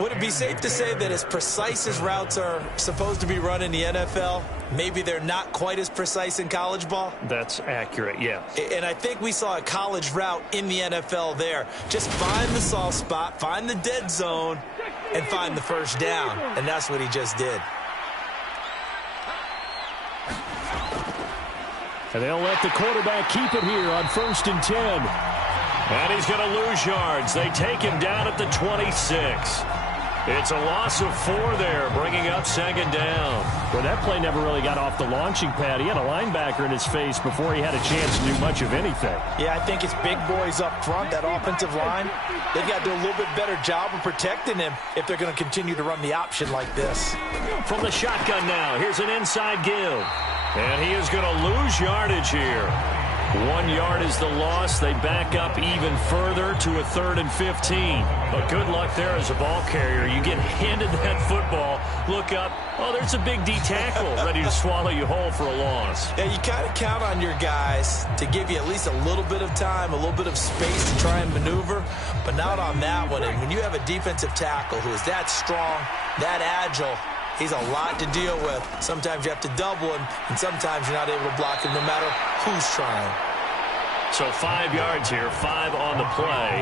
Would it be safe to say that as precise as routes are supposed to be run in the NFL, maybe they're not quite as precise in college ball? That's accurate, yeah. And I think we saw a college route in the NFL there. Just find the soft spot, find the dead zone, and find the first down. And that's what he just did. And they'll let the quarterback keep it here on 1st and 10. And he's going to lose yards. They take him down at the 26. It's a loss of 4 there, bringing up 2nd down. Well, that play never really got off the launching pad. He had a linebacker in his face before he had a chance to do much of anything. Yeah, I think it's big boys up front, that offensive line. They've got to do a little bit better job of protecting him if they're going to continue to run the option like this. From the shotgun now, here's an inside give. And he is going to lose yardage here. 1 yard is the loss. They back up even further to a 3rd and 15. But good luck there as a ball carrier. You get handed that football, look up, oh, there's a big D tackle ready to swallow you whole for a loss. Yeah, you kind of count on your guys to give you at least a little bit of time, a little bit of space to try and maneuver, but not on that one. And when you have a defensive tackle who is that strong, that agile, he's a lot to deal with. Sometimes you have to double him, and sometimes you're not able to block him no matter who's trying. So 5 yards here, 5 on the play.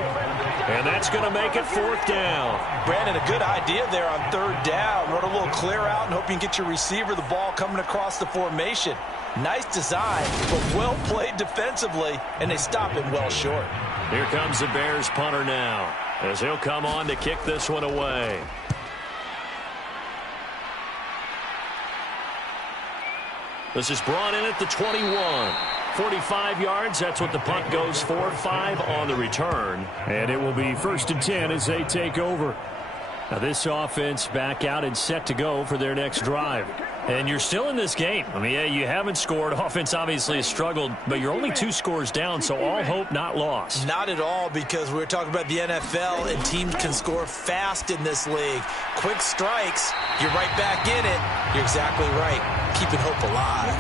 And that's going to make it 4th down. Brandon, a good idea there on 3rd down. Run a little clear out and hope you can get your receiver the ball coming across the formation. Nice design, but well played defensively, and they stop him well short. Here comes the Bears punter now, as he'll come on to kick this one away. This is brought in at the 21. 45 yards, that's what the punt goes for. 5 on the return. And it will be 1st and 10 as they take over. Now this offense back out and set to go for their next drive. And you're still in this game. I mean, yeah, you haven't scored. Offense obviously has struggled, but you're only 2 scores down, so all hope not lost. Not at all, because we're talking about the NFL, and teams can score fast in this league. Quick strikes, you're right back in it. You're exactly right. Keeping hope alive.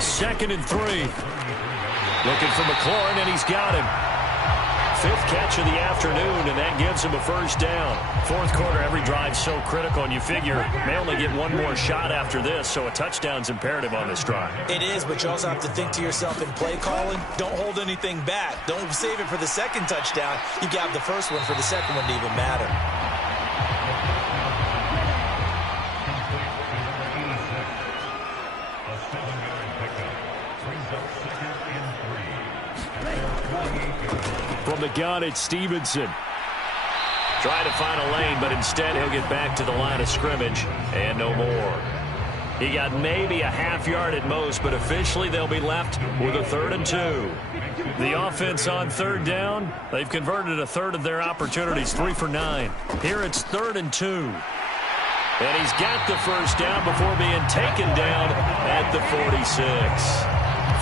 2nd and 3. Looking for McLaurin, and he's got him. 5th catch of the afternoon, and that gives him a 1st down. 4th quarter, every drive so critical, and you figure may only get 1 more shot after this, so a touchdown's imperative on this drive. It is, but you also have to think to yourself in play calling, don't hold anything back. Don't save it for the 2nd touchdown. You got the 1st one for the 2nd one to even matter. From the gun, it's Stevenson. Trying to find a lane, but instead he'll get back to the line of scrimmage and no more. He got maybe a half yard at most, but officially they'll be left with a 3rd and 2. The offense on 3rd down, they've converted a 1/3 of their opportunities, 3 for 9. Here it's 3rd and 2. And he's got the 1st down before being taken down at the 46.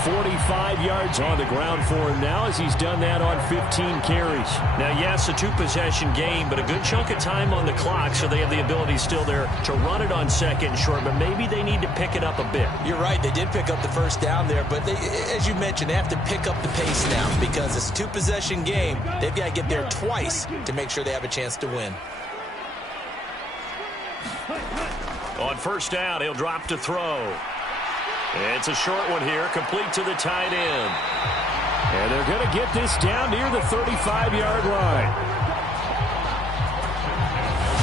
45 yards on the ground for him now as he's done that on 15 carries. Now, yes, a 2-possession game, but a good chunk of time on the clock, so they have the ability still there to run it on 2nd and short, but maybe they need to pick it up a bit. You're right. They did pick up the 1st down there, but they, as you mentioned, they have to pick up the pace now because it's a 2-possession game. They've got to get there twice to make sure they have a chance to win. On 1st down, he'll drop to throw. It's a short one here, complete to the tight end. And they're going to get this down near the 35-yard line.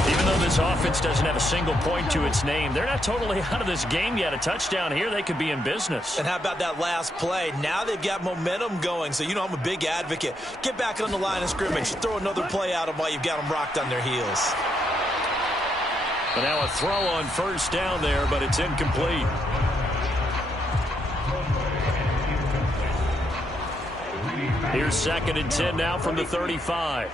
Even though this offense doesn't have a single point to its name, they're not totally out of this game yet. A touchdown here, they could be in business. And how about that last play? Now they've got momentum going, so you know I'm a big advocate. Get back on the line of scrimmage. Throw another play at them while you've got them rocked on their heels. But now a throw on 1st down there, but it's incomplete. Here's 2nd and 10 now from the 35.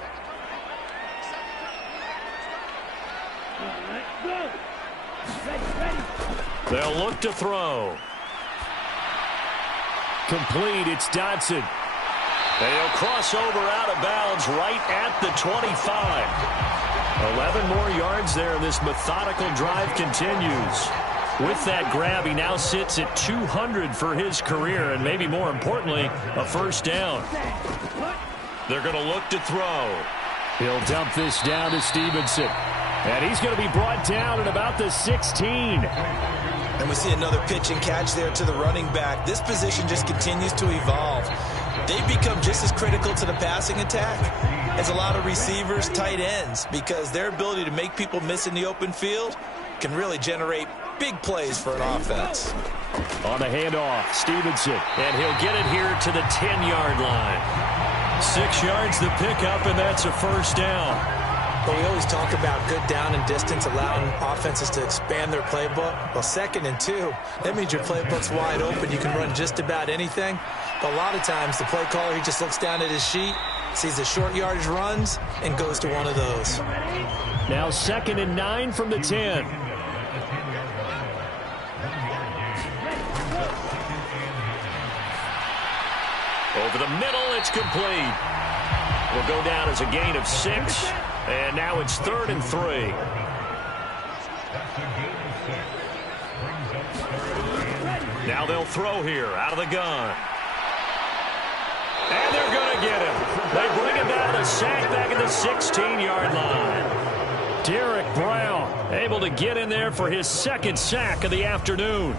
They'll look to throw. Complete, it's Dodson. They'll cross over out of bounds right at the 25. 11 more yards there, and this methodical drive continues. With that grab, he now sits at 200 for his career, and maybe more importantly, a 1st down. They're going to look to throw. He'll dump this down to Stevenson. And he's going to be brought down at about the 16. And we see another pitch and catch there to the running back. This position just continues to evolve. They've become just as critical to the passing attack as a lot of receivers, tight ends, because their ability to make people miss in the open field can really generate big plays for an offense. On the handoff, Stevenson. And he'll get it here to the 10-yard line. 6 yards the pickup, and that's a first down. But we always talk about good down and distance, allowing offenses to expand their playbook. Well, 2nd and 2, that means your playbook's wide open. You can run just about anything. But a lot of times, the play caller, he just looks down at his sheet, sees the short yardage runs, and goes to one of those. Now 2nd and 9 from the 10. Over the middle, it's complete. Will go down as a gain of 6. And now it's 3rd and 3. Now they'll throw here out of the gun. And they're going to get him. They bring him down, a sack back at the 16-yard line. Derek Brown able to get in there for his 2nd sack of the afternoon.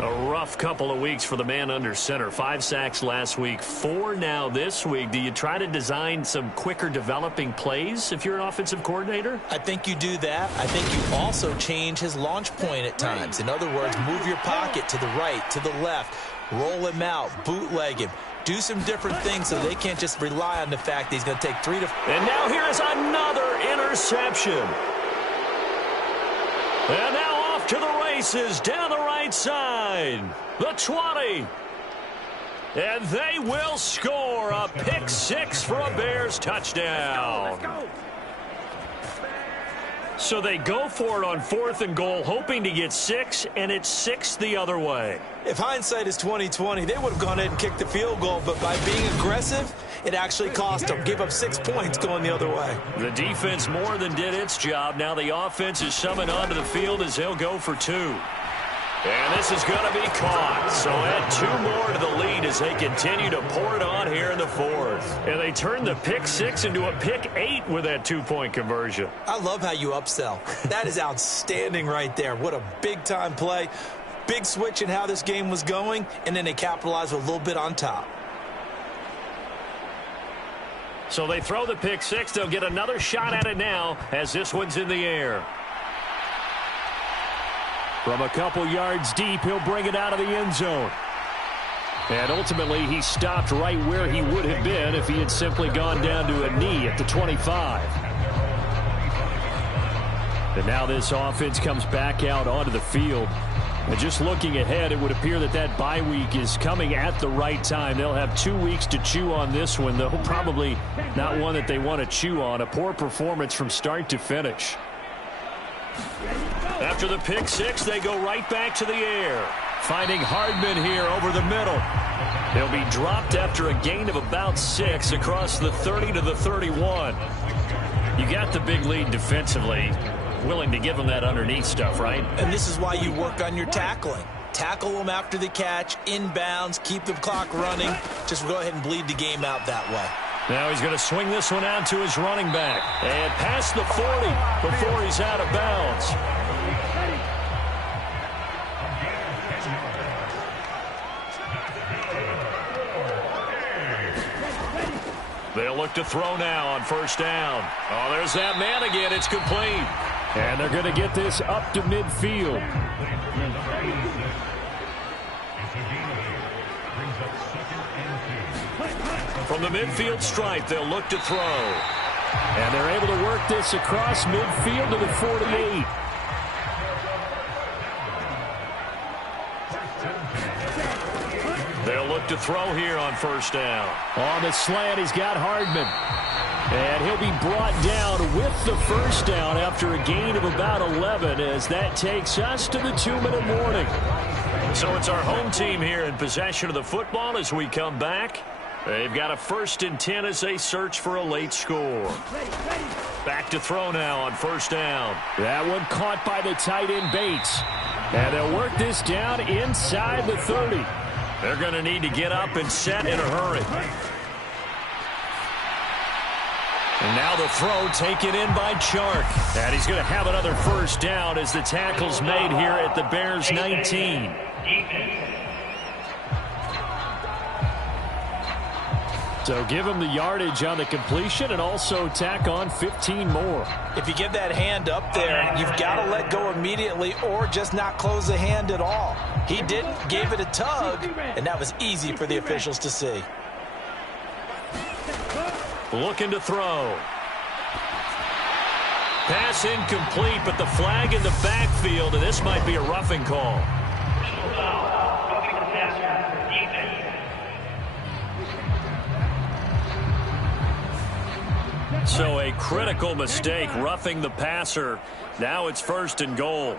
A rough couple of weeks for the man under center. 5 sacks last week, 4 now this week. Do you try to design some quicker developing plays if you're an offensive coordinator? I think you do that. I think you also change his launch point at times. In other words, move your pocket to the right, to the left, roll him out, bootleg him. Do some different things so they can't just rely on the fact that he's going to take 3 to 4. And now here is another interception. And now off to the races down the right side. The 20. And they will score a pick 6 for a Bears touchdown. So they go for it on 4th and goal, hoping to get 6, and it's 6 the other way. If hindsight is 20/20, they would have gone ahead and kicked the field goal, but by being aggressive, it actually cost them. Gave up 6 points going the other way. The defense more than did its job. Now the offense is summoned onto the field as they'll go for 2. And this is going to be caught. So add 2 more to the lead as they continue to pour it on here in the 4th. And they turn the pick 6 into a pick 8 with that 2-point conversion. I love how you upsell. That is outstanding right there. What a big-time play. Big switch in how this game was going, and then they capitalized with a little bit on top. So they throw the pick 6. They'll get another shot at it now as this one's in the air. From a couple yards deep, he'll bring it out of the end zone. And ultimately, he stopped right where he would have been if he had simply gone down to a knee at the 25. And now this offense comes back out onto the field. And just looking ahead, it would appear that that bye week is coming at the right time. They'll have 2 weeks to chew on this one, though probably not one that they want to chew on. A poor performance from start to finish. After the pick 6, they go right back to the air. Finding Hardman here over the middle. He'll be dropped after a gain of about 6 across the 30 to the 31. You got the big lead defensively. Willing to give them that underneath stuff, right? And this is why you work on your tackling. Tackle them after the catch, inbounds, keep the clock running. Just go ahead and bleed the game out that way. Now he's going to swing this one out to his running back. And past the 40 before he's out of bounds. They'll look to throw now on 1st down. Oh, there's that man again. It's complete. And they're going to get this up to midfield. From the midfield stripe, they'll look to throw. And they're able to work this across midfield to the 48. They'll look to throw here on 1st down. On the slant, he's got Hardman. And he'll be brought down with the 1st down after a gain of about 11 as that takes us to the 2-minute warning. So it's our home team here in possession of the football as we come back. They've got a 1st and 10 as they search for a late score. Back to throw now on 1st down. That one caught by the tight end Bates. And they'll work this down inside the 30. They're going to need to get up and set in a hurry. And now the throw taken in by Chark. And he's going to have another first down as the tackle's made here at the Bears 19. So give him the yardage on the completion and also tack on 15 more. If you give that hand up there, you've got to let go immediately or just not close the hand at all. He didn't, gave it a tug, and that was easy for the officials to see. Looking to throw. Pass incomplete, but the flag in the backfield, and this might be a roughing call. So a critical mistake, roughing the passer. Now it's 1st and goal.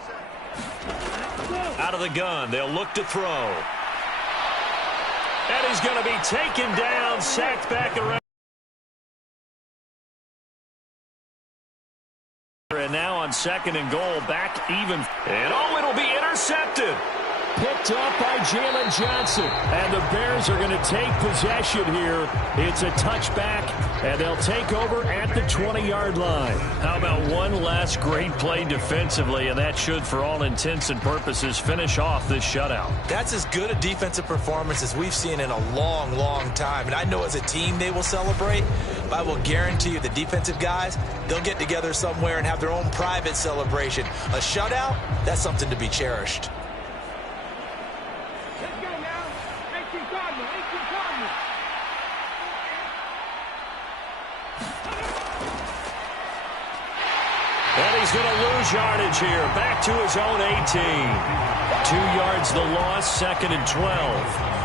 Out of the gun, they'll look to throw. And he's going to be taken down, sacked back around. And now on 2nd and goal, back even. And it'll be intercepted. Picked up by Jalen Johnson. And the Bears are going to take possession here. It's a touchback, and they'll take over at the 20-yard line. How about one last great play defensively, and that should, for all intents and purposes, finish off this shutout. That's as good a defensive performance as we've seen in a long, long time. And I know as a team they will celebrate, but I will guarantee you the defensive guys, they'll get together somewhere and have their own private celebration. A shutout, that's something to be cherished. And he's going to lose yardage here. Back to his own 18. 2 yards the loss, 2nd and 12.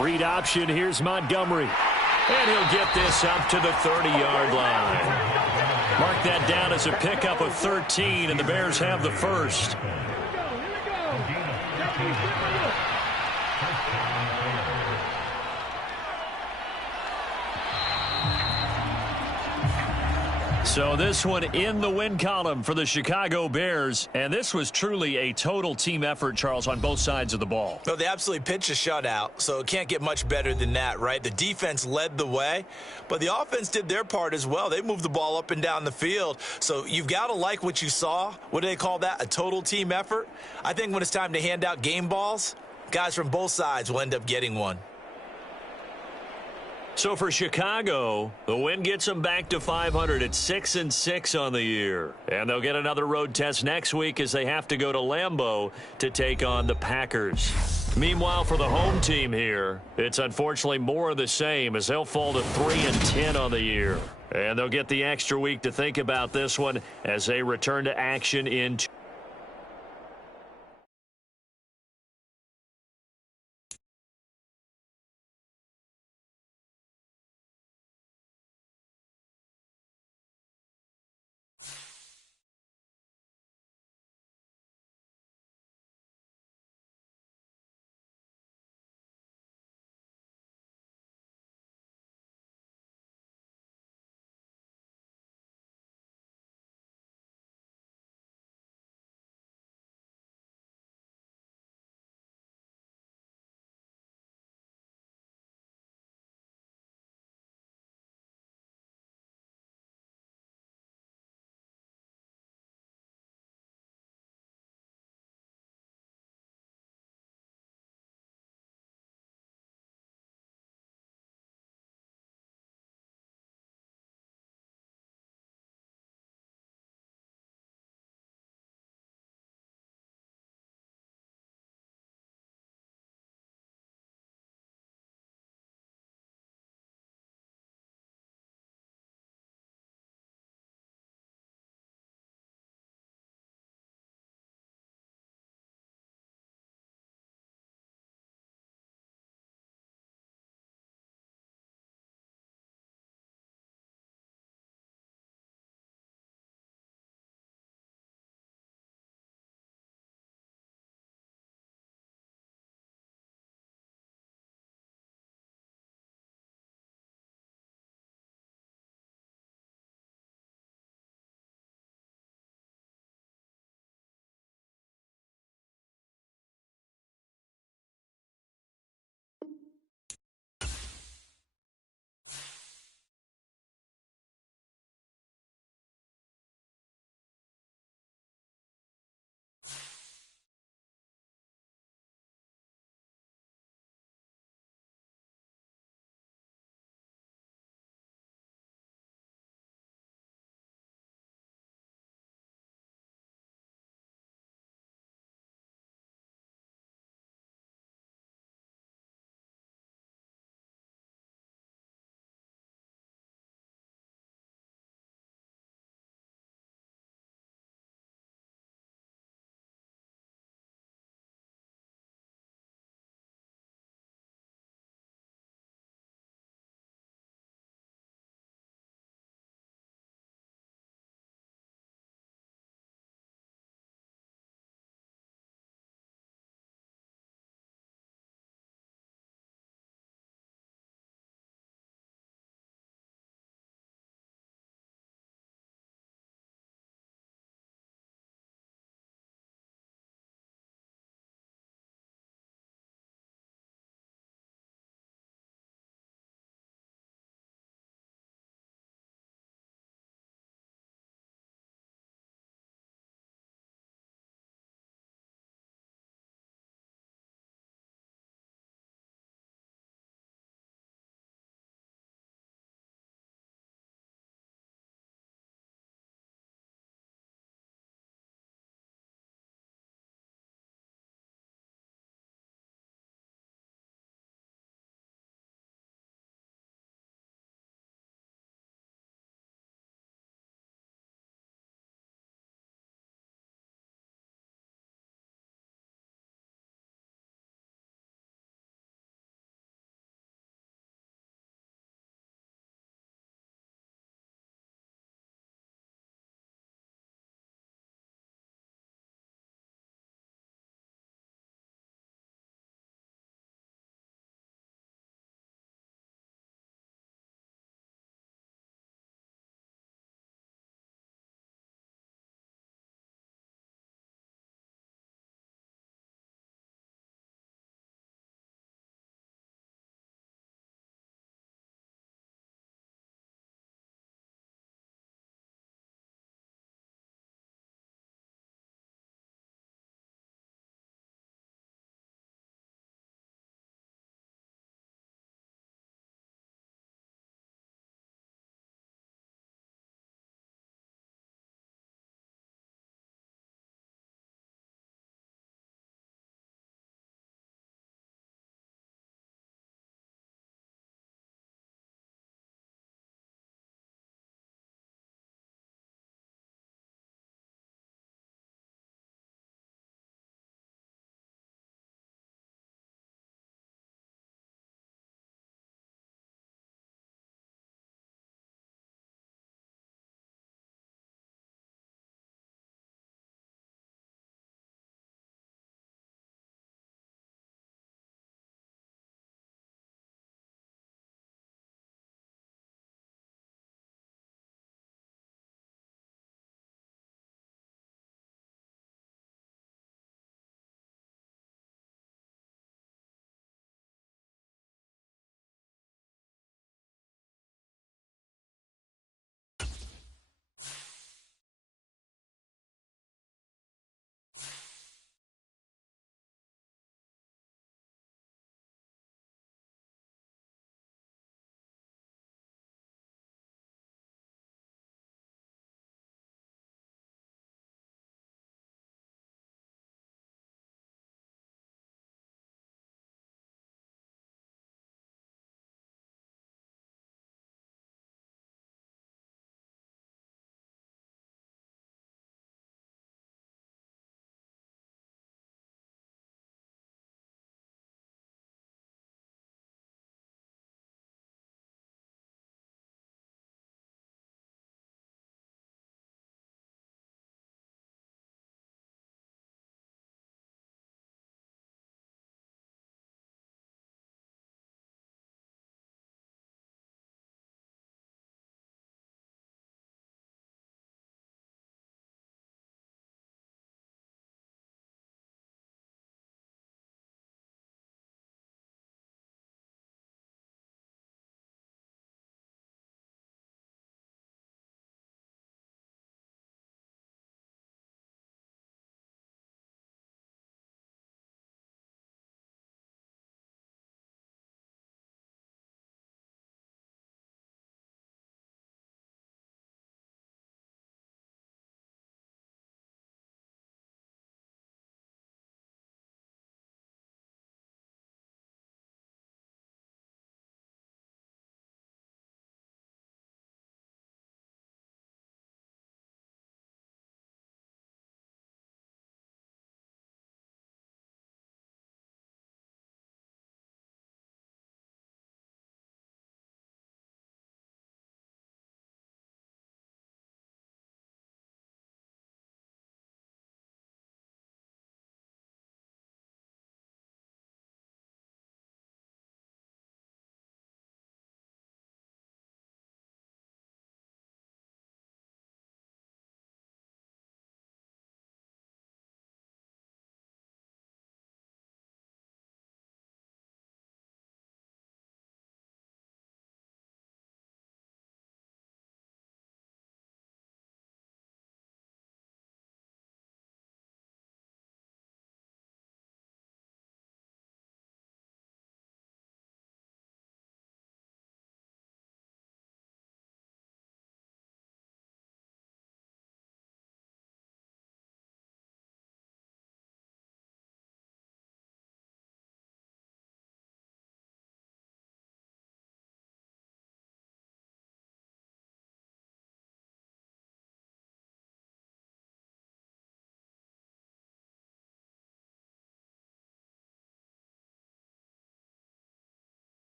Read option. Here's Montgomery. And he'll get this up to the 30-yard line. Mark that down as a pickup of 13, and the Bears have the first. So this one in the win column for the Chicago Bears. And this was truly a total team effort, Charles, on both sides of the ball. No, they absolutely pitched a shutout, so it can't get much better than that, right? The defense led the way, but the offense did their part as well. They moved the ball up and down the field, so you've got to like what you saw. What do they call that? A total team effort? I think when it's time to hand out game balls, guys from both sides will end up getting one. So for Chicago, the win gets them back to 500 at 6-6 on the year. And they'll get another road test next week as they have to go to Lambeau to take on the Packers. Meanwhile, for the home team here, it's unfortunately more of the same as they'll fall to 3-10 on the year. And they'll get the extra week to think about this one as they return to action in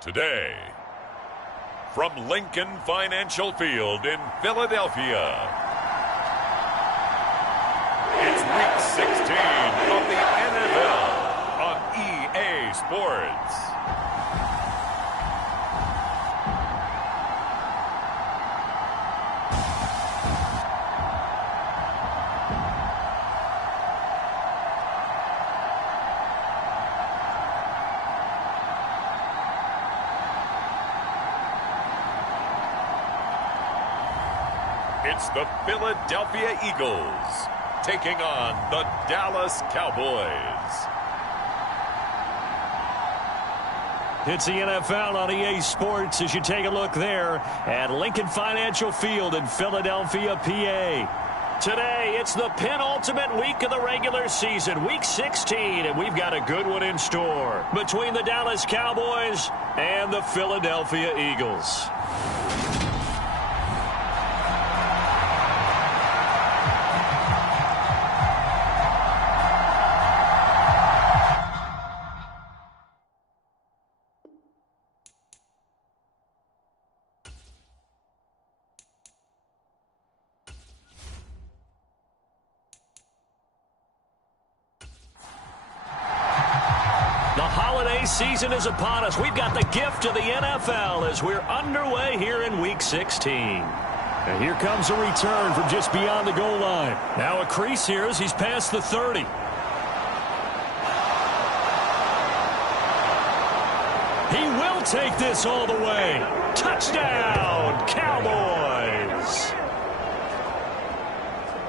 Today, from Lincoln Financial Field in Philadelphia, it's Week 16 of the NFL on EA Sports. It's the Philadelphia Eagles taking on the Dallas Cowboys. It's the NFL on EA Sports as you take a look there at Lincoln Financial Field in Philadelphia, PA. Today, it's the penultimate week of the regular season, Week 16, and we've got a good one in store between the Dallas Cowboys and the Philadelphia Eagles. The holiday season is upon us. We've got the gift of the NFL as we're underway here in Week 16. And here comes a return from just beyond the goal line. Now a crease here as he's past the 30. He will take this all the way. Touchdown, Cowboys!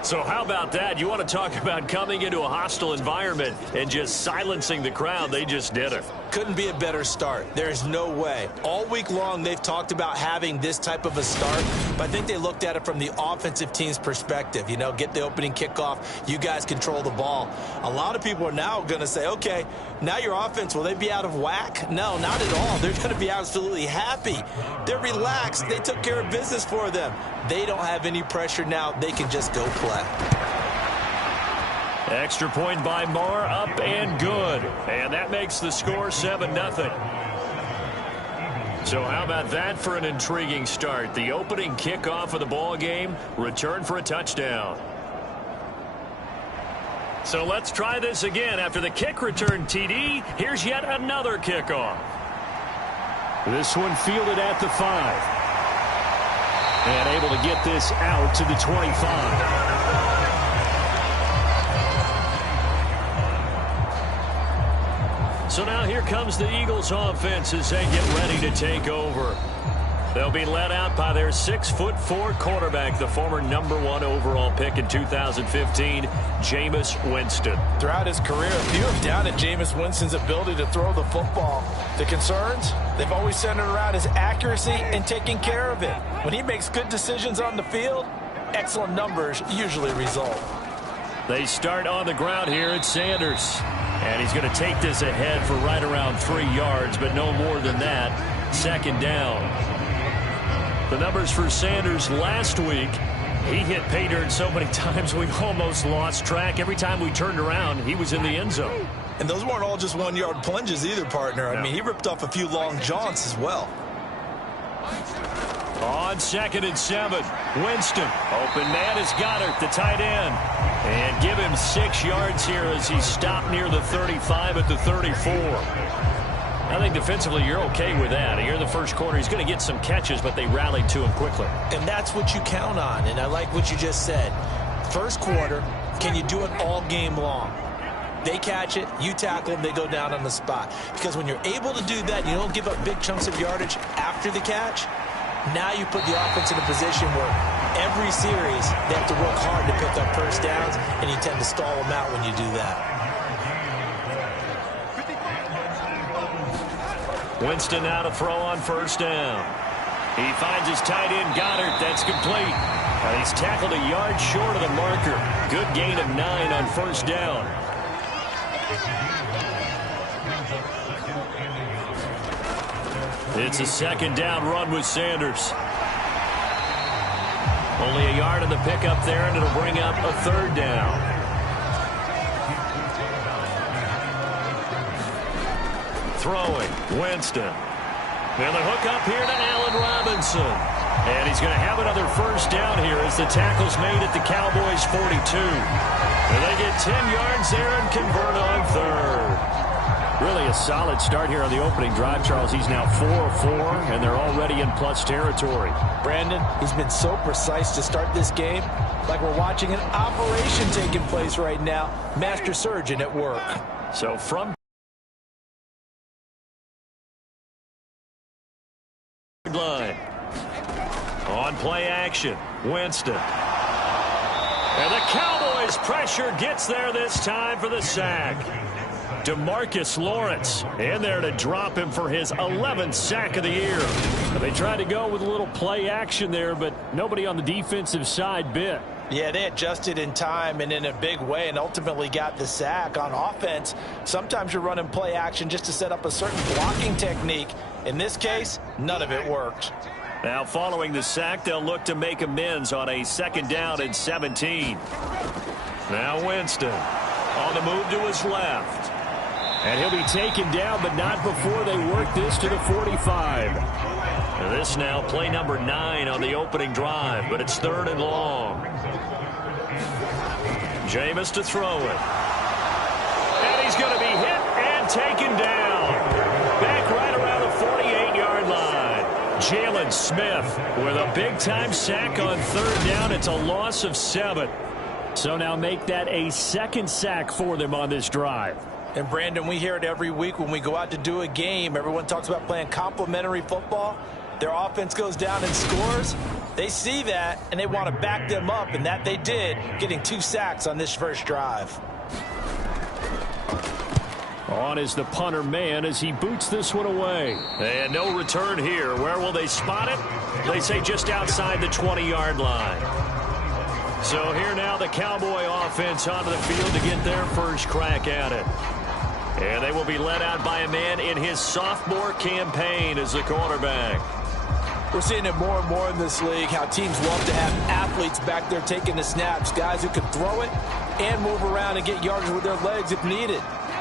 So how about that? You want to talk about coming into a hostile environment and just silencing the crowd. They just did it. Couldn't be a better start. There's no way. All week long, they've talked about having this type of a start, but I think they looked at it from the offensive team's perspective. You know, get the opening kickoff. You guys control the ball. A lot of people are now going to say, okay, now your offense, will they be out of whack? No, not at all. They're going to be absolutely happy. They're relaxed. They took care of business for them. They don't have any pressure now. They can just go play. Extra point by Moore, up and good. And that makes the score 7-0. So how about that for an intriguing start? The opening kickoff of the ball game, return for a touchdown. So let's try this again. After the kick return TD, here's yet another kickoff. This one fielded at the 5. And able to get this out to the 25. So now here comes the Eagles offense as they get ready to take over. They'll be led out by their 6'4" quarterback, the former #1 overall pick in 2015, Jameis Winston. Throughout his career, few have doubted Jameis Winston's ability to throw the football. The concerns, they've always centered around his accuracy and taking care of it. When he makes good decisions on the field, excellent numbers usually result. They start on the ground here at Sanders. And he's going to take this ahead for right around 3 yards, but no more than that. Second down. The numbers for Sanders last week, he hit pay dirt so many times we almost lost track. Every time we turned around, he was in the end zone. And those weren't all just 1-yard plunges either, partner. I mean, he ripped off a few long jaunts as well. On 2nd and 7, Winston. Open man is Goddard, the tight end. And give him 6 yards here as he stopped near the 35 at the 34. I think defensively you're okay with that. Here in the first quarter, he's going to get some catches, but they rallied to him quickly. And that's what you count on, and I like what you just said. First quarter, can you do it all game long? They catch it, you tackle them, they go down on the spot. Because when you're able to do that, you don't give up big chunks of yardage after the catch. Now you put the offense in a position where every series they have to work hard to pick up first downs, and you tend to stall them out when you do that. Winston now to throw on first down. He finds his tight end, Goddard. That's complete. He's tackled a yard short of the marker. Good gain of 9 on first down. It's a second down run with Sanders. Only a yard on the pickup there, and it'll bring up a third down. Throwing, Winston. And the hook up here to Allen Robinson. And he's going to have another first down here as the tackle's made at the Cowboys' 42. And they get 10 yards there and convert on third. Really a solid start here on the opening drive, Charles. He's now 4 of 4, and they're already in plus territory. Brandon, he's been so precise to start this game, like we're watching an operation taking place right now. Master surgeon at work. So from line. On play action, Winston. And the Cowboys pressure gets there this time for the sack. DeMarcus Lawrence in there to drop him for his 11th sack of the year. They tried to go with a little play action there, but nobody on the defensive side bit. Yeah, they adjusted in time and in a big way and ultimately got the sack. On offense, sometimes you're running play action just to set up a certain blocking technique. In this case, none of it worked. Now following the sack, they'll look to make amends on a 2nd down and 17. Now Winston on the move to his left. And he'll be taken down, but not before they work this to the 45. And this now play number 9 on the opening drive, but it's 3rd and long. Jameis to throw it. And he's going to be hit and taken down. Back right around the 48-yard line. Jalen Smith with a big-time sack on 3rd down. It's a loss of 7. So now make that a 2nd sack for them on this drive. And, Brandon, we hear it every week when we go out to do a game. Everyone talks about playing complementary football. Their offense goes down and scores. They see that, and they want to back them up, and that they did, getting 2 sacks on this first drive. On is the punter man as he boots this one away. And no return here. Where will they spot it? They say just outside the 20-yard line. So here now the Cowboy offense onto the field to get their first crack at it. And they will be led out by a man in his sophomore campaign as the quarterback. We're seeing it more and more in this league, how teams love to have athletes back there taking the snaps, guys who can throw it and move around and get yardage with their legs if needed.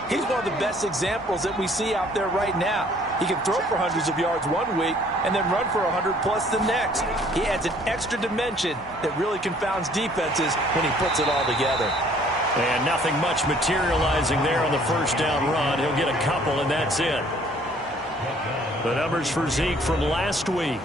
He's one of the best examples that we see out there right now. He can throw for hundreds of yards one week and then run for 100+ the next. He adds an extra dimension that really confounds defenses when he puts it all together. And nothing much materializing there on the first down run. He'll get a couple, and that's it. The numbers for Zeke from last week.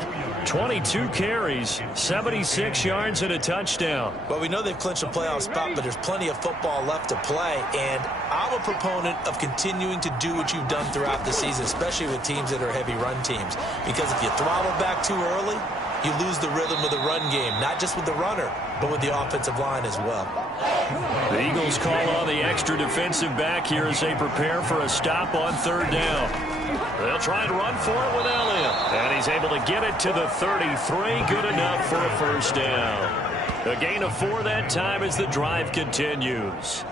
22 carries, 76 yards, and a touchdown. Well, we know they've clinched a playoff spot, but there's plenty of football left to play. And I'm a proponent of continuing to do what you've done throughout the season, especially with teams that are heavy run teams. Because if you throttle back too early, you lose the rhythm of the run game, not just with the runner, but with the offensive line as well. The Eagles call on the extra defensive back here as they prepare for a stop on 3rd down. They'll try to run for it with Elliott. And he's able to get it to the 33. Good enough for a first down. A gain of 4 that time as the drive continues.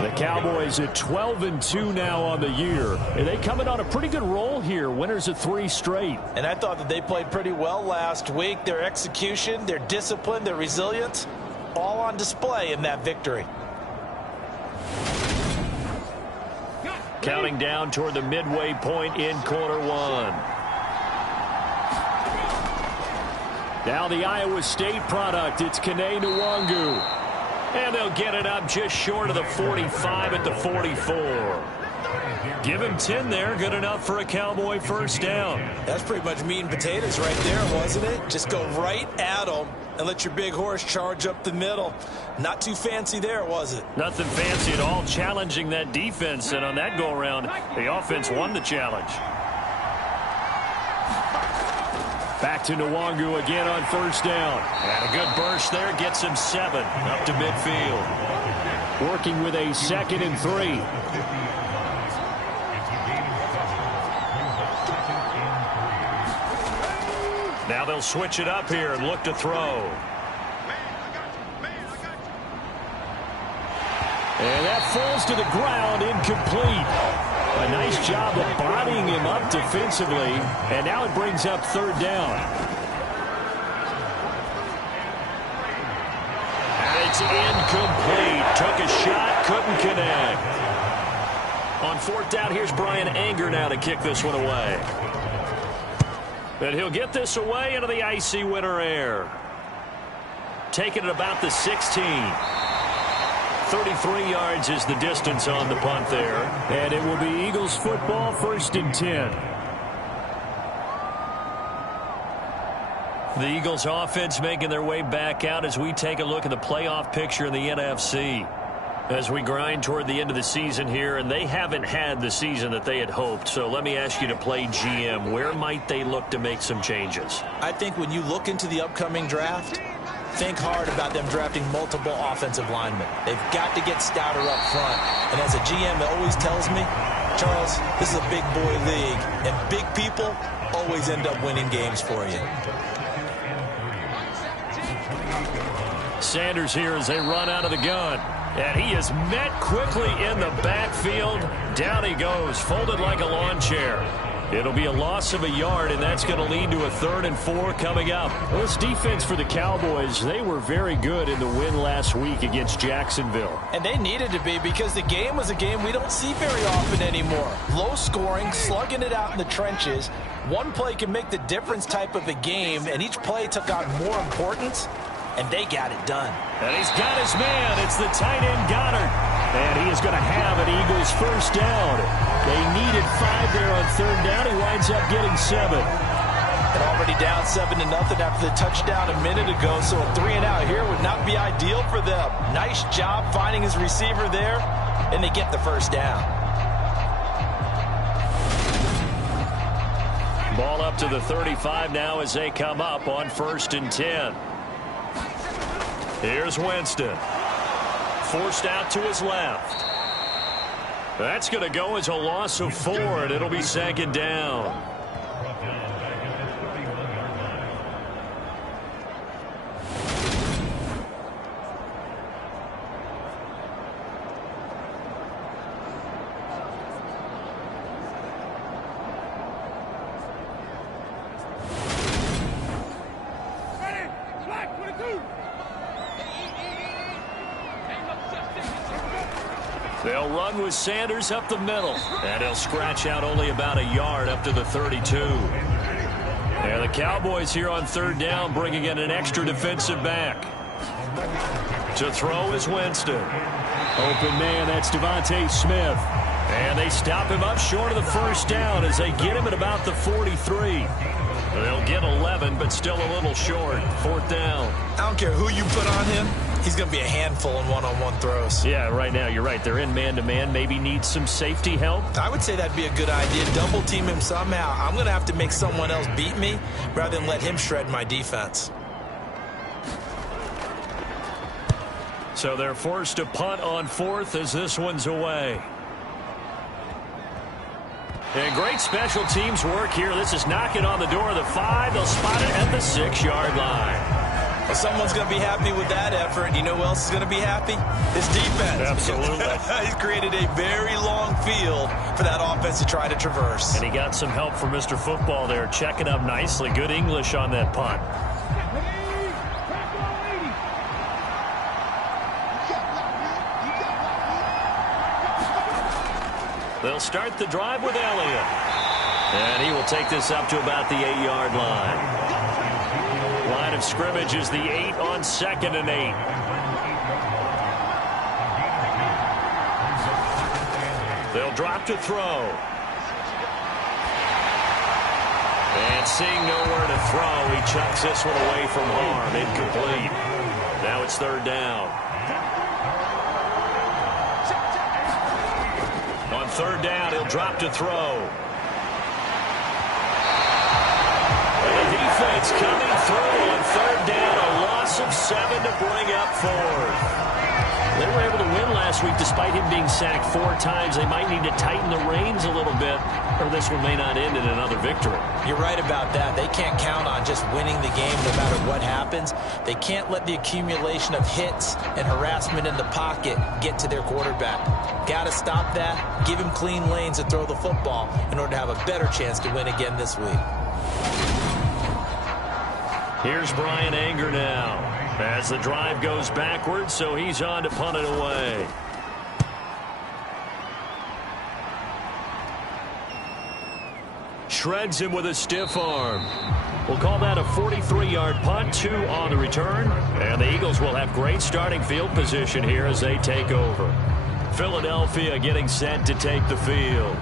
The Cowboys at 12-2 now on the year. And they coming on a pretty good roll here. Winners of 3 straight. And I thought that they played pretty well last week. Their execution, their discipline, their resilience, all on display in that victory. Counting down toward the midway point in quarter 1. Now the Iowa State product. It's Kene Nwangu. And they'll get it up just short of the 45 at the 44. Give him 10 there. Good enough for a Cowboy first down. That's pretty much meat and potatoes right there, wasn't it? Just go right at them and let your big horse charge up the middle. Not too fancy there, was it? Nothing fancy at all, challenging that defense. And on that go-around, the offense won the challenge. Back to Nwangu again on first down. And a good burst there gets him 7 up to midfield. Working with a 2nd and 3. Now they'll switch it up here and look to throw. And that falls to the ground, incomplete. A nice job of bodying him up defensively. And now it brings up 3rd down. And it's incomplete. Took a shot, couldn't connect. On 4th down, here's Brian Anger now to kick this one away. And he'll get this away into the icy winter air. Taking it about the 16. 33 yards is the distance on the punt there. And it will be Eagles football, 1st and 10. The Eagles offense making their way back out as we take a look at the playoff picture in the NFC. As we grind toward the end of the season here, and they haven't had the season that they had hoped. So let me ask you to play GM. Where might they look to make some changes? I think when you look into the upcoming draft, think hard about them drafting multiple offensive linemen. They've got to get stouter up front. And as a GM that always tells me, Charles, this is a big boy league, and big people always end up winning games for you. Sanders here as they run out of the gun. And he is met quickly in the backfield. Down he goes, folded like a lawn chair. It'll be a loss of a yard, and that's going to lead to a 3rd and 4 coming up. Well, this defense for the Cowboys, they were very good in the win last week against Jacksonville. And they needed to be, because the game was a game we don't see very often anymore. Low scoring, slugging it out in the trenches. One play can make the difference type of a game, and each play took on more importance, and they got it done. And he's got his man. It's the tight end Goddard. And he is going to have an Eagles 1st down. They needed 5 there on 3rd down. He winds up getting 7. And already down 7-0 after the touchdown a minute ago, so a 3-and-out here would not be ideal for them. Nice job finding his receiver there, and they get the 1st down. Ball up to the 35 now as they come up on 1st and 10. Here's Winston. Forced out to his left. That's going to go as a loss of 4, and it'll be 2nd down. They'll run with Sanders up the middle. And he'll scratch out only about a yard up to the 32. And the Cowboys here on 3rd down bringing in an extra defensive back. To throw is Winston. Open man, that's Devontae Smith. And they stop him up short of the 1st down as they get him at about the 43. They'll get 11, but still a little short. 4th down. I don't care who you put on him. He's going to be a handful in one-on-one throws. Yeah, right now, you're right. They're in man-to-man. Maybe needs some safety help. I would say that'd be a good idea. Double team him somehow. I'm going to have to make someone else beat me rather than let him shred my defense. So they're forced to punt on 4th as this one's away. And great special teams work here. This is knocking on the door of the 5. They'll spot it at the 6-yard line. Well, someone's going to be happy with that effort. You know who else is going to be happy? His defense. Absolutely. He's created a very long field for that offense to try to traverse. And he got some help from Mr. Football there, checking up nicely. Good English on that punt. They'll start the drive with Elliott. And he will take this up to about the 8-yard line. Line of scrimmage is the 8 on 2nd and 8. They'll drop to throw. And seeing nowhere to throw, he chucks this one away from harm. Incomplete. Now it's 3rd down. On 3rd down, he'll drop to throw. And the defense coming through on 3rd down. A loss of 7 to bring up 4th. They were able to win last week despite him being sacked 4 times. They might need to tighten the reins a little bit, or this one may not end in another victory. You're right about that. They can't count on just winning the game no matter what happens. They can't let the accumulation of hits and harassment in the pocket get to their quarterback. Got to stop that, give him clean lanes to throw the football in order to have a better chance to win again this week. Here's Brian Anger now as the drive goes backwards, so he's on to punt it away. shreds him with a stiff arm. We'll call that a 43-yard punt, 2 on the return. And the Eagles will have great starting field position here as they take over. Philadelphia getting set to take the field.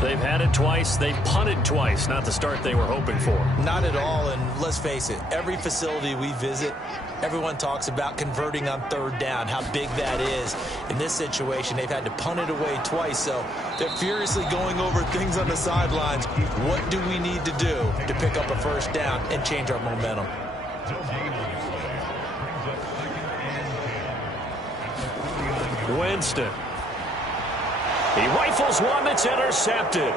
They've had it twice. They've punted twice. Not the start they were hoping for. Not at all, and let's face it, every facility we visit, everyone talks about converting on third down, how big that is. In this situation, they've had to punt it away twice, so they're furiously going over things on the sidelines. What do we need to do to pick up a first down and change our momentum? Winston. He rifles one that's intercepted.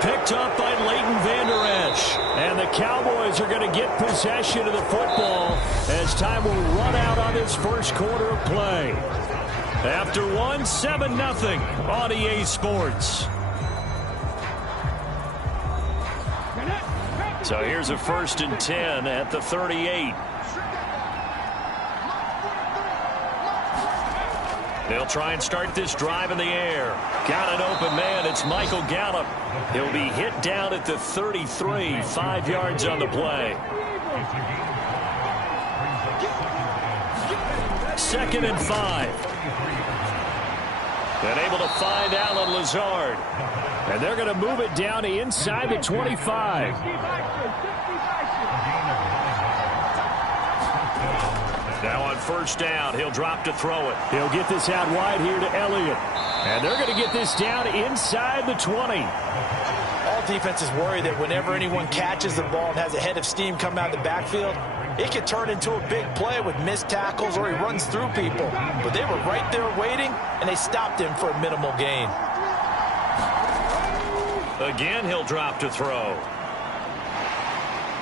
Picked up by Leighton Vander Esch. And the Cowboys are going to get possession of the football as time will run out on this first quarter of play. After 7-0 on EA Sports. So here's a 1st and 10 at the 38. They'll try and start this drive in the air. Got an open man. It's Michael Gallup. He'll be hit down at the 33, 5 yards on the play. 2nd and 5. And able to find Alan Lazard. And they're going to move it down inside the 25. Now on 1st down, he'll drop to throw it. He'll get this out wide here to Elliott. And they're going to get this down inside the 20. All defenses worry that whenever anyone catches the ball and has a head of steam come out of the backfield, it could turn into a big play with missed tackles or he runs through people. But they were right there waiting, and they stopped him for a minimal gain. Again, he'll drop to throw.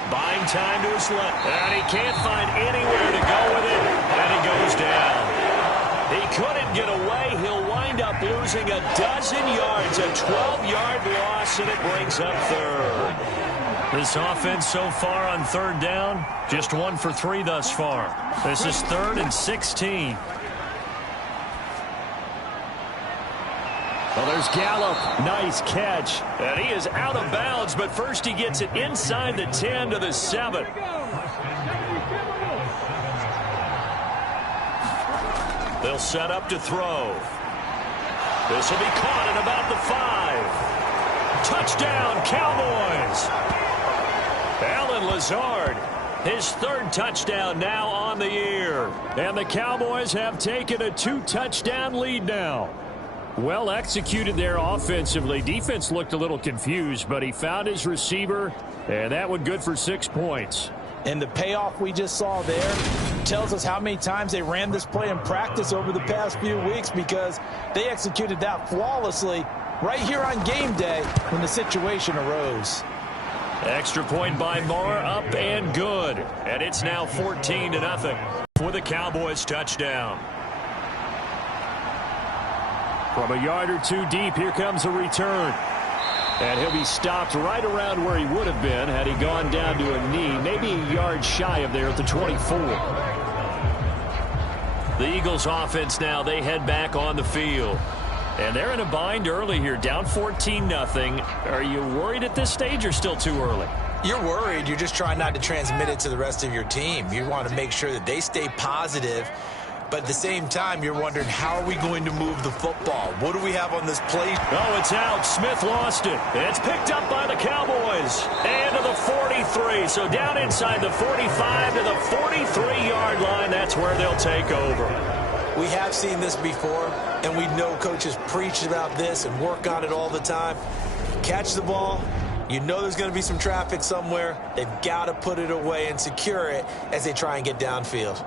Buying time to his left. And he can't find anywhere to go with it. And he goes down. He couldn't get away. He'll wind up losing a dozen yards. A 12-yard loss, and it brings up 3rd. This offense so far on 3rd down, just 1 for 3 thus far. This is 3rd and 16. Well, there's Gallup. Nice catch. And he is out of bounds, but first he gets it inside the 10 to the 7. They'll set up to throw. This will be caught at about the 5. Touchdown, Cowboys. Alan Lazard, his 3rd touchdown now on the year. And the Cowboys have taken a 2-touchdown lead now. Well executed there offensively. Defense looked a little confused, but he found his receiver, and that one good for 6 points. And the payoff we just saw there tells us how many times they ran this play in practice over the past few weeks, because they executed that flawlessly right here on game day when the situation arose. Extra point by Moore, up and good. And it's now 14-0 for the Cowboys touchdown. From a yard or 2 deep, here comes a return. And he'll be stopped right around where he would have been had he gone down to a knee, maybe a yard shy of there at the 24. The Eagles offense now, they head back on the field. And they're in a bind early here, down 14-0. Are you worried at this stage or still too early? You're worried. You're just trying not to transmit it to the rest of your team. You want to make sure that they stay positive. But at the same time, you're wondering, how are we going to move the football? What do we have on this play? Oh, it's out. Smith lost it. It's picked up by the Cowboys. And to the 43. So down inside the 45 to the 43-yard line. That's where they'll take over. We have seen this before, and we know coaches preach about this and work on it all the time. Catch the ball. You know there's going to be some traffic somewhere. They've got to put it away and secure it as they try and get downfield.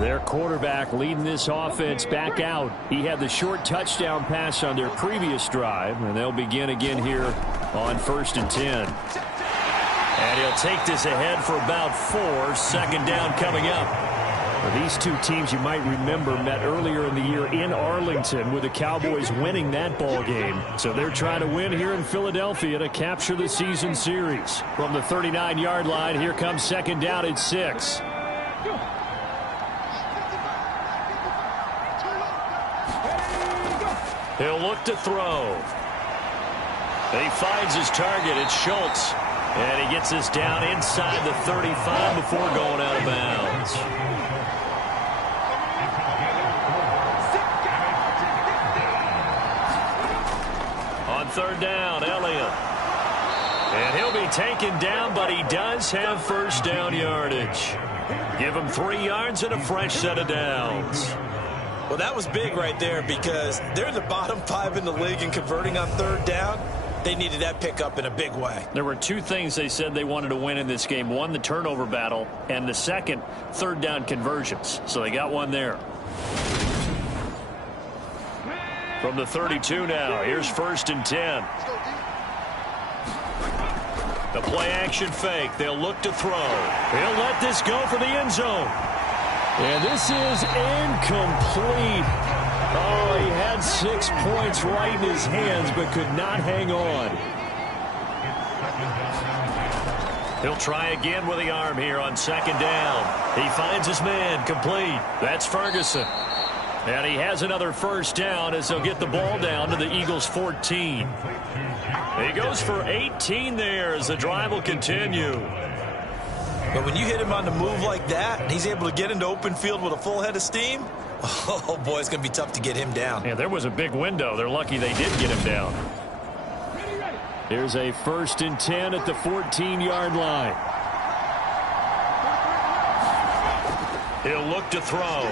Their quarterback leading this offense back out. He had the short touchdown pass on their previous drive, and they'll begin again here on 1st and 10. And he'll take this ahead for about 4. 2nd down coming up. Well, these two teams, you might remember, met earlier in the year in Arlington with the Cowboys winning that ball game. So they're trying to win here in Philadelphia to capture the season series. From the 39-yard line, here comes 2nd down at 6. He'll look to throw. He finds his target. It's Schultz. And he gets us down inside the 35 before going out of bounds. On third down, Elliott. And he'll be taken down, but he does have first down yardage. Give him 3 yards and a fresh set of downs. Well, that was big right there because they're in the bottom 5 in the league in converting on third down. They needed that pickup in a big way. There were 2 things they said they wanted to win in this game. One, the turnover battle, and the second, third down conversions. So they got one there. From the 32 now, here's 1st and 10. The play action fake. They'll look to throw. He'll let this go for the end zone. And this is incomplete. Oh, he had 6 points right in his hands, but could not hang on. He'll try again with the arm here on 2nd down. He finds his man, complete. That's Ferguson. And he has another first down as they'll get the ball down to the Eagles' 14. He goes for 18 there as the drive will continue. But when you hit him on the move like that, and he's able to get into open field with a full head of steam, oh, boy, it's going to be tough to get him down. Yeah, there was a big window. They're lucky they did get him down. Here's a 1st and 10 at the 14-yard line. He'll look to throw.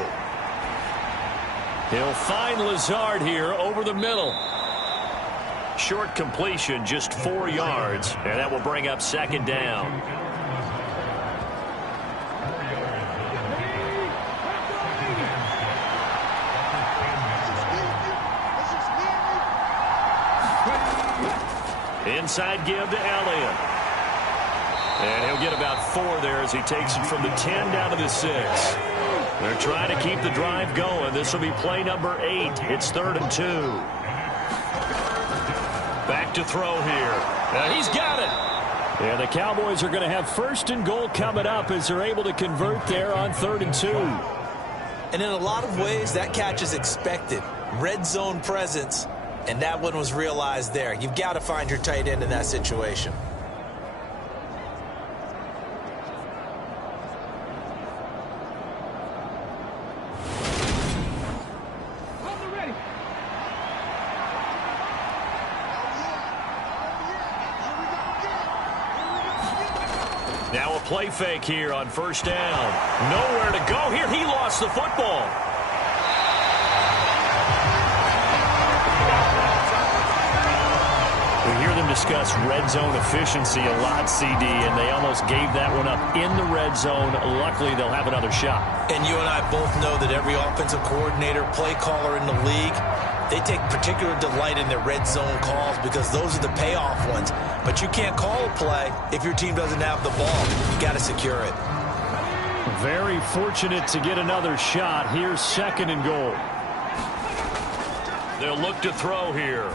He'll find Lazard here over the middle. Short completion, just 4 yards, and that will bring up 2nd down. Inside give to Elliott. And he'll get about 4 there as he takes it from the 10 down to the 6. They're trying to keep the drive going. This will be play number 8. It's 3rd and 2. Back to throw here. He's got it. Yeah, the Cowboys are going to have 1st and goal coming up as they're able to convert there on 3rd and 2. And in a lot of ways, that catch is expected. Red zone presence, and that one was realized there. You've got to find your tight end in that situation. Now a play fake here on 1st down. Nowhere to go here. He lost the football. We hear them discuss red zone efficiency a lot, CD, and they almost gave that one up in the red zone. Luckily, they'll have another shot. And you and I both know that every offensive coordinator, play caller in the league, they take particular delight in their red zone calls because those are the payoff ones. But you can't call a play if your team doesn't have the ball. You got to secure it. Very fortunate to get another shot. Here's 2nd and goal. They'll look to throw here.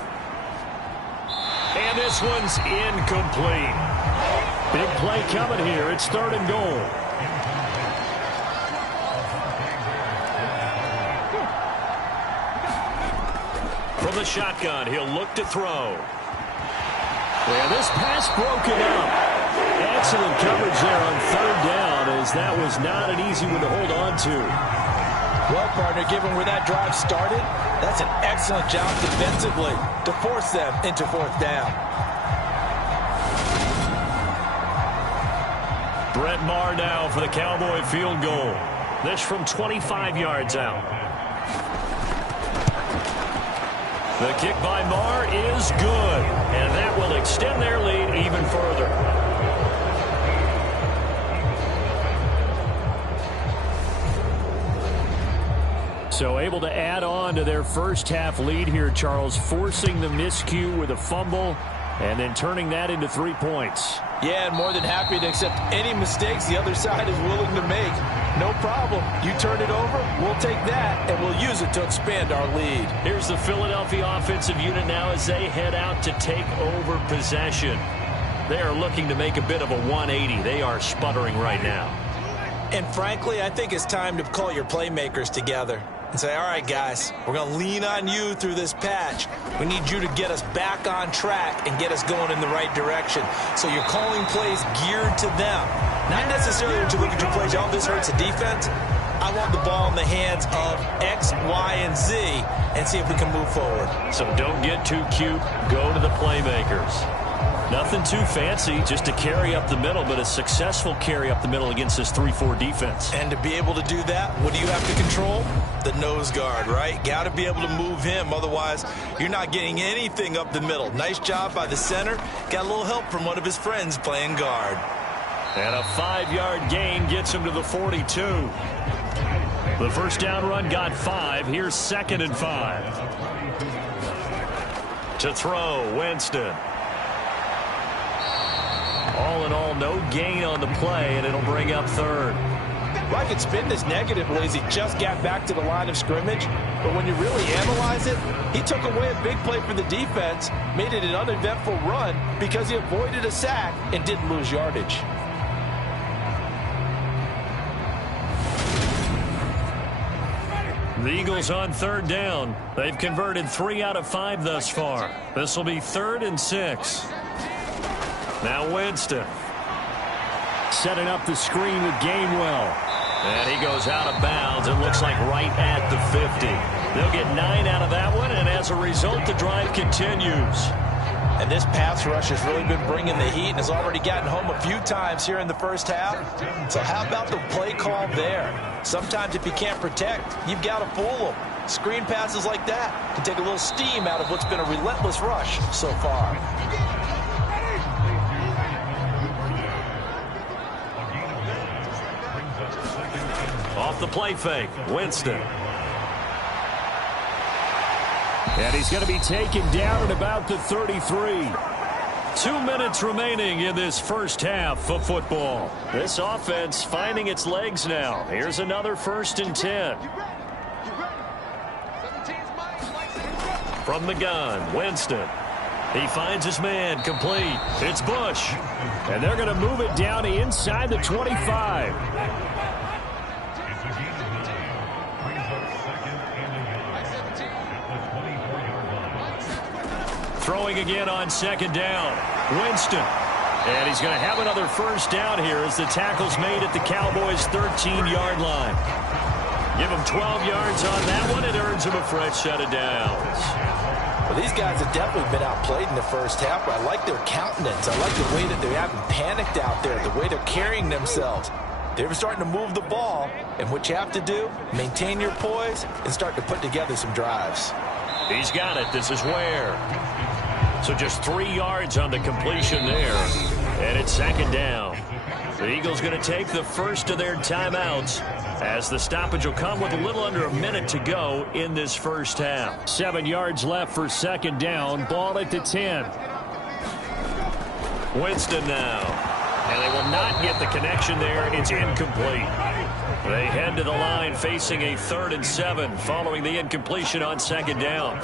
And this one's incomplete. Big play coming here. It's 3rd and goal. From the shotgun, he'll look to throw. Yeah, this pass broken up. Excellent coverage there on 3rd down as that was not an easy one to hold on to. Well, partner, given where that drive started, that's an excellent job defensively to force them into 4th down. Brett Maher now for the Cowboy field goal. This from 25 yards out. The kick by Maher is good, and that will extend their lead even further. So able to add on to their first half lead here, Charles, forcing the miscue with a fumble and then turning that into 3 points. Yeah, and more than happy to accept any mistakes the other side is willing to make. No problem. You turn it over, we'll take that, and we'll use it to expand our lead. Here's the Philadelphia offensive unit now as they head out to take over possession. They are looking to make a bit of a 180. They are sputtering right now. And frankly, I think it's time to call your playmakers together. and say, all right, guys, we're going to lean on you through this patch. We need you to get us back on track and get us going in the right direction. So you're calling plays geared to them. Not necessarily when you look at your plays, oh, this hurts the defense. I want the ball in the hands of X, Y, and Z and see if we can move forward. So don't get too cute. Go to the playmakers. Nothing too fancy, just a carry up the middle, but a successful carry up the middle against this 3-4 defense. And to be able to do that, what do you have to control? The nose guard, right? Got to be able to move him. Otherwise, you're not getting anything up the middle. Nice job by the center. Got a little help from one of his friends playing guard. And a 5-yard gain gets him to the 42. The first down run got 5. Here's 2nd and 5. To throw, Winston. All in all, no gain on the play, and it'll bring up 3rd. Well, I could spin this negatively as he just got back to the line of scrimmage. But when you really analyze it, he took away a big play for the defense, made it an uneventful run because he avoided a sack and didn't lose yardage. The Eagles on 3rd down. They've converted 3 out of 5 thus far. This will be 3rd and 6. Now Winston. Setting up the screen with Gainwell. And he goes out of bounds. It looks like right at the 50. They'll get 9 out of that one, and as a result, the drive continues. And this pass rush has really been bringing the heat and has already gotten home a few times here in the first half. So how about the play call there? Sometimes if you can't protect, you've got to fool them. Screen passes like that can take a little steam out of what's been a relentless rush so far. Off the play fake, Winston. And he's going to be taken down at about the 33. 2 minutes remaining in this first half of football. This offense finding its legs now. Here's another 1st and 10. From the gun, Winston. He finds his man, complete. It's Bush. And they're going to move it down inside the 25. Throwing again on 2nd down. Winston. And he's going to have another 1st down here as the tackle's made at the Cowboys' 13-yard line. Give him 12 yards on that one. It earns him a fresh set of downs. Well, these guys have definitely been outplayed in the first half, but I like their countenance. I like the way that they haven't panicked out there, the way they're carrying themselves. They're starting to move the ball, and what you have to do, maintain your poise and start to put together some drives. He's got it. This is Ware. So just 3 yards on the completion there. And it's 2nd down. The Eagles going to take the first of their timeouts as the stoppage will come with a little under a minute to go in this first half. 7 yards left for 2nd down. Ball at the 10. Winston now. And they will not get the connection there. It's incomplete. They head to the line facing a 3rd and 7 following the incompletion on 2nd down.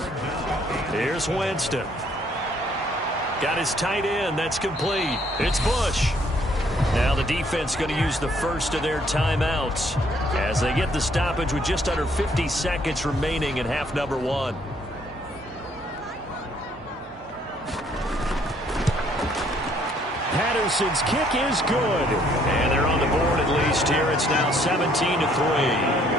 Here's Winston. Got his tight end. That's complete. It's Bush. Now the defense going to use the first of their timeouts as they get the stoppage with just under 50 seconds remaining in half number 1. Patterson's kick is good. And they're on the board at least here. It's now 17-3.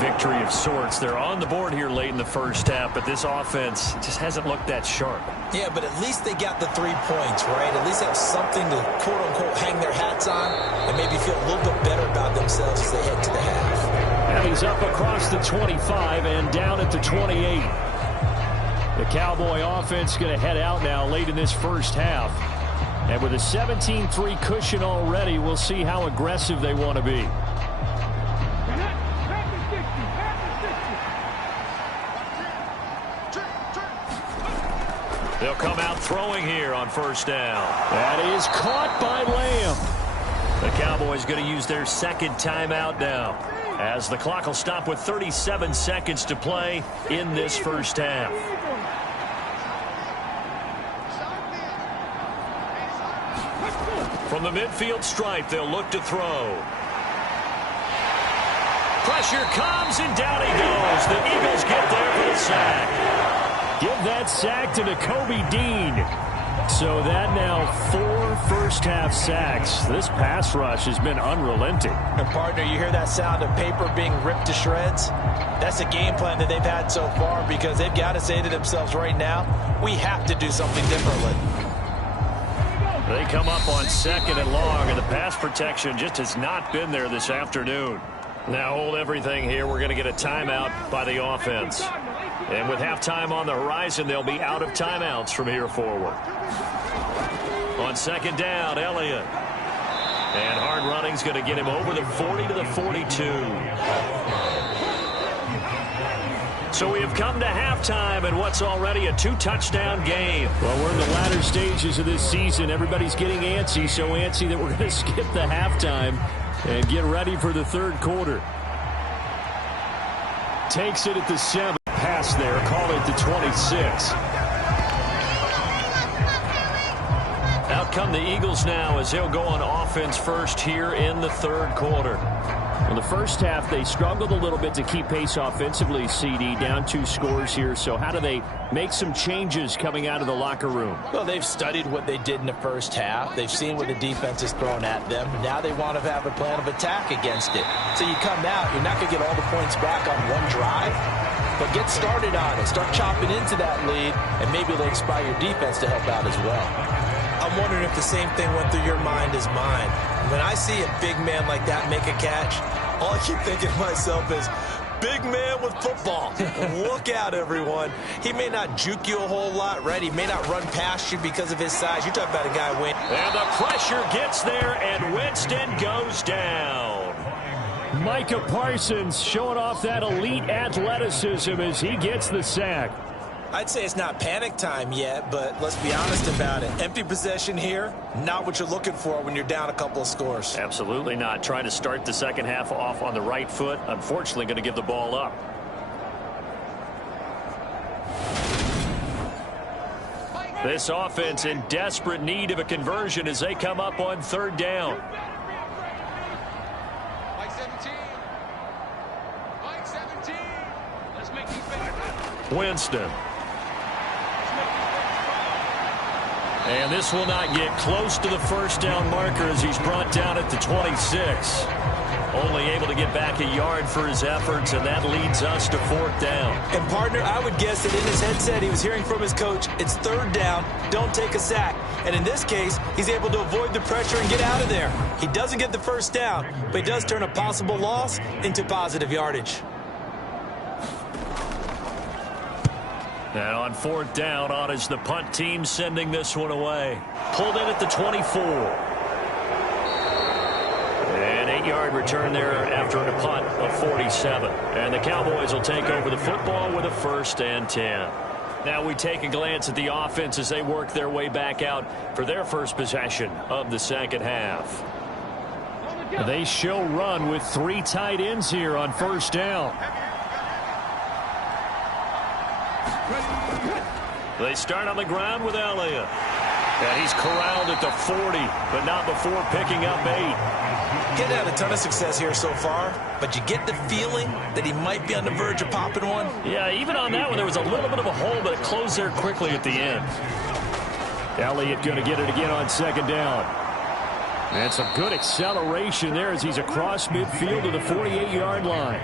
Victory of sorts. They're on the board here late in the first half, but this offense just hasn't looked that sharp. Yeah, but at least they got the 3 points, right? At least have something to, quote-unquote, hang their hats on and maybe feel a little bit better about themselves as they head to the half. And he's up across the 25 and down at the 28. The Cowboy offense going to head out now late in this first half. And with a 17-3 cushion already, we'll see how aggressive they want to be. They'll come out throwing here on 1st down. That is caught by Lamb. The Cowboys going to use their 2nd timeout now as the clock will stop with 37 seconds to play in this first half. From the midfield stripe, they'll look to throw. Pressure comes, and down he goes. The Eagles get there for the sack. Give that sack to Nakobe Dean. So that now 4 first-half sacks. This pass rush has been unrelenting. And, partner, you hear that sound of paper being ripped to shreds? That's a game plan that they've had so far because they've got to say to themselves right now, we have to do something differently. They come up on 2nd and long, and the pass protection just has not been there this afternoon. Now hold everything here. We're going to get a timeout by the offense. And with halftime on the horizon, they'll be out of timeouts from here forward. On 2nd down, Elliott. And hard running's going to get him over the 40 to the 42. So we have come to halftime in what's already a 2-touchdown game. Well, we're in the latter stages of this season. Everybody's getting antsy, so antsy that we're going to skip the halftime and get ready for the third quarter. Takes it at the 7. Pass there. Call it the 26. Out come the Eagles now as they'll go on offense first here in the third quarter. In the first half, they struggled a little bit to keep pace offensively, CD, down 2 scores here. So how do they make some changes coming out of the locker room? Well, they've studied what they did in the first half. They've seen what the defense has thrown at them. Now they want to have a plan of attack against it. So you come out, you're not going to get all the points back on one drive, but get started on it. Start chopping into that lead, and maybe they'll inspire your defense to help out as well. I'm wondering if the same thing went through your mind as mine. When I see a big man like that make a catch, all I keep thinking to myself is, big man with football. Look out, everyone. He may not juke you a whole lot, right? He may not run past you because of his size. You're talking about a guy winning. And the pressure gets there, and Winston goes down. Micah Parsons showing off that elite athleticism as he gets the sack. I'd say it's not panic time yet, but let's be honest about it. Empty possession here, not what you're looking for when you're down a couple of scores. Absolutely not. Trying to start the second half off on the right foot. Unfortunately, going to give the ball up. This offense in desperate need of a conversion as they come up on 3rd down. Mike 17. Let's make these better. Winston. And this will not get close to the first down marker as he's brought down at the 26. Only able to get back a yard for his efforts, and that leads us to 4th down. And, partner, I would guess that in his headset he was hearing from his coach, it's 3rd down, don't take a sack. And in this case, he's able to avoid the pressure and get out of there. He doesn't get the first down, but he does turn a possible loss into positive yardage. And on 4th down, on is the punt team sending this one away. Pulled in at the 24. An 8-yard return there after a punt of 47. And the Cowboys will take over the football with a 1st and 10. Now we take a glance at the offense as they work their way back out for their first possession of the second half. They show run with 3 tight ends here on 1st down. They start on the ground with Elliott. And he's corralled at the 40, but not before picking up 8. Getting had a ton of success here so far, but you get the feeling that he might be on the verge of popping one. Yeah, even on that one, there was a little bit of a hole, but it closed there quickly at the end. Elliott going to get it again on 2nd down. And some good acceleration there as he's across midfield to the 48-yard line.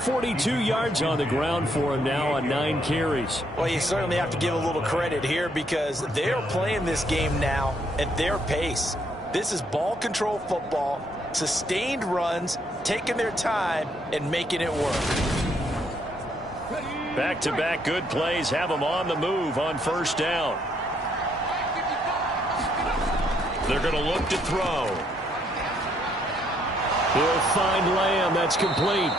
42 yards on the ground for him now on 9 carries. Well, you certainly have to give a little credit here because they're playing this game now at their pace. This is ball control football, sustained runs, taking their time and making it work. Back-to-back good plays have them on the move on 1st down. They're going to look to throw. He'll find Lamb. That's complete.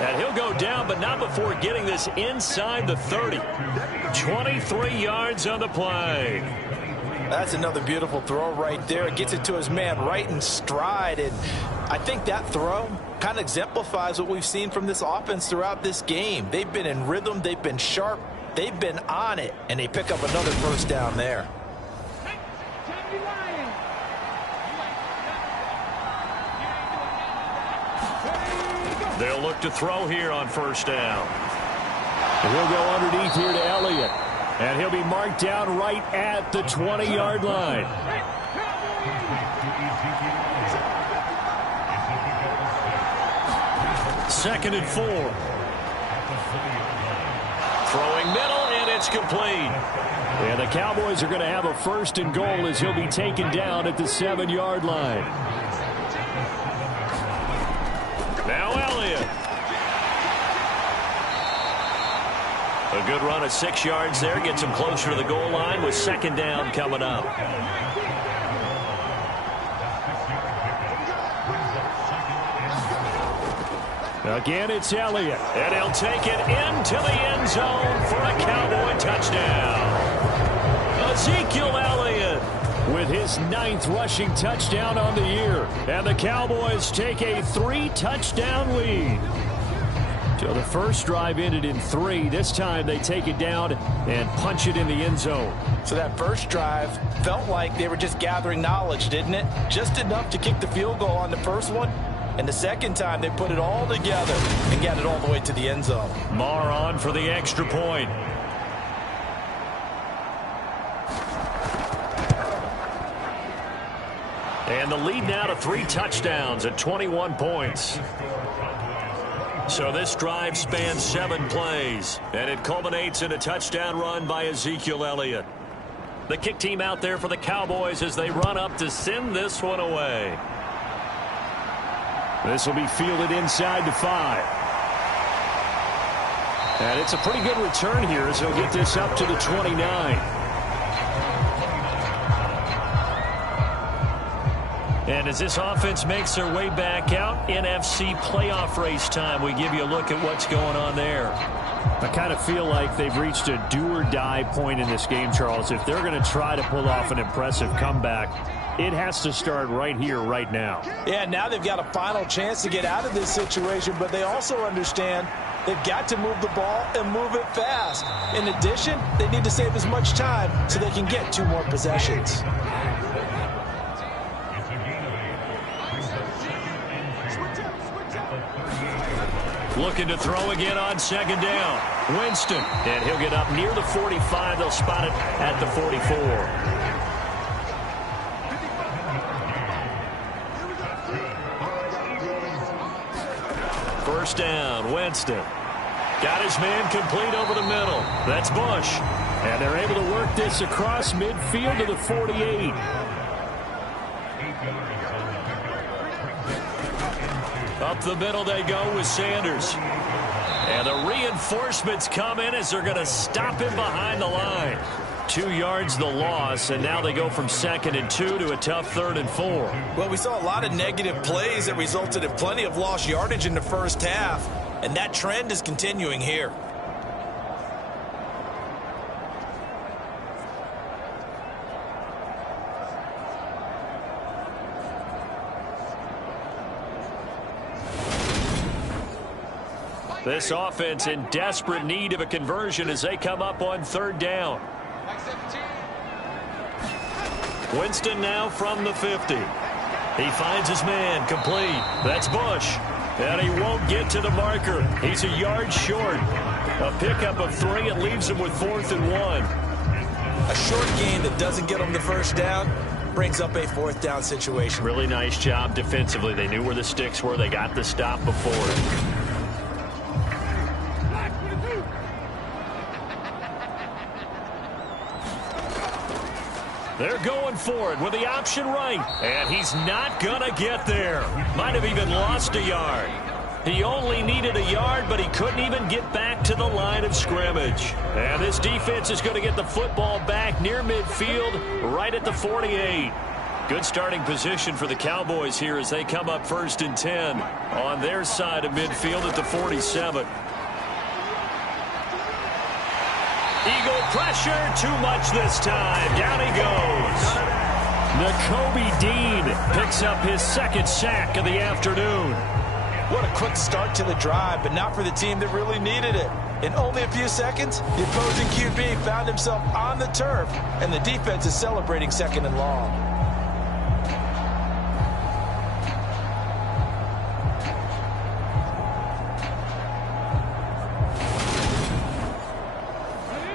And he'll go down, but not before getting this inside the 30. 23 yards on the play. That's another beautiful throw right there. It gets it to his man right in stride. And I think that throw kind of exemplifies what we've seen from this offense throughout this game. They've been in rhythm. They've been sharp. They've been on it. And they pick up another 1st down there. They'll look to throw here on first down. And he'll go underneath here to Elliott. And he'll be marked down right at the 20-yard line. Second and 4. Throwing middle, and it's complete. And the Cowboys are going to have a first and goal as he'll be taken down at the 7-yard line. Now Elliott. A good run of 6 yards there. Gets him closer to the goal line with second down coming up. Again, it's Elliott. And he'll take it into the end zone for a Cowboy touchdown. Ezekiel Elliott with his 9th rushing touchdown on the year. And the Cowboys take a 3-touchdown lead. So the first drive ended in 3. This time they take it down and punch it in the end zone. So that first drive felt like they were just gathering knowledge, didn't it? Just enough to kick the field goal on the first one. And the second time they put it all together and got it all the way to the end zone. Marr on for the extra point. And the lead now to 3 touchdowns at 21 points. So this drive spans 7 plays, and it culminates in a touchdown run by Ezekiel Elliott. The kick team out there for the Cowboys as they run up to send this one away. This will be fielded inside the 5. And it's a pretty good return here as he'll get this up to the 29. And as this offense makes their way back out, NFC playoff race time, we give you a look at what's going on there. I kind of feel like they've reached a do-or-die point in this game, Charles. If they're going to try to pull off an impressive comeback, it has to start right here, right now. Yeah, now they've got a final chance to get out of this situation, but they also understand they've got to move the ball and move it fast. In addition, they need to save as much time so they can get 2 more possessions. Looking to throw again on second down. Winston. And he'll get up near the 45. They'll spot it at the 44. First down, Winston. Got his man complete over the middle. That's Bush. And they're able to work this across midfield to the 48. Up the middle they go with Sanders. And the reinforcements come in as they're going to stop him behind the line. 2 yards the loss, and now they go from 2nd and 2 to a tough 3rd and 4. Well, we saw a lot of negative plays that resulted in plenty of lost yardage in the first half, and that trend is continuing here. This offense in desperate need of a conversion as they come up on 3rd down. Winston now from the 50. He finds his man complete. That's Bush. And he won't get to the marker. He's a yard short. A pickup of 3. It leaves him with 4th and 1. A short gain that doesn't get him the first down brings up a 4th down situation. Really nice job defensively. They knew where the sticks were. They got the stop before. They're going for it with the option right. And he's not going to get there. Might have even lost a yard. He only needed a yard, but he couldn't even get back to the line of scrimmage. And this defense is going to get the football back near midfield, right at the 48. Good starting position for the Cowboys here as they come up 1st and 10 on their side of midfield at the 47. Eagle pressure, too much this time. Down he goes. Nakobe Dean picks up his 2nd sack of the afternoon. What a quick start to the drive, but not for the team that really needed it. In only a few seconds, the opposing QB found himself on the turf, and the defense is celebrating 2nd and long.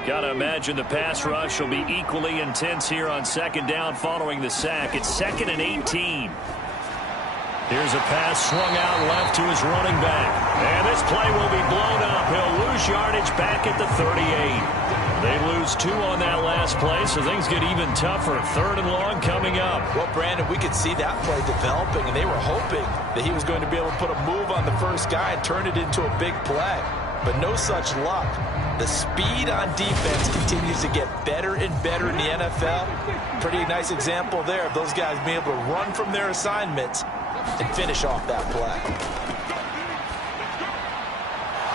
Gotta imagine the pass rush will be equally intense here on second down following the sack. It's 2nd and 18. Here's a pass swung out left to his running back. And this play will be blown up. He'll lose yardage back at the 38. They lose 2 on that last play, so things get even tougher. 3rd and long coming up. Well, Brandon, we could see that play developing, and they were hoping that he was going to be able to put a move on the first guy and turn it into a big play. But no such luck. The speed on defense continues to get better and better in the NFL. Pretty nice example there of those guys being able to run from their assignments and finish off that play.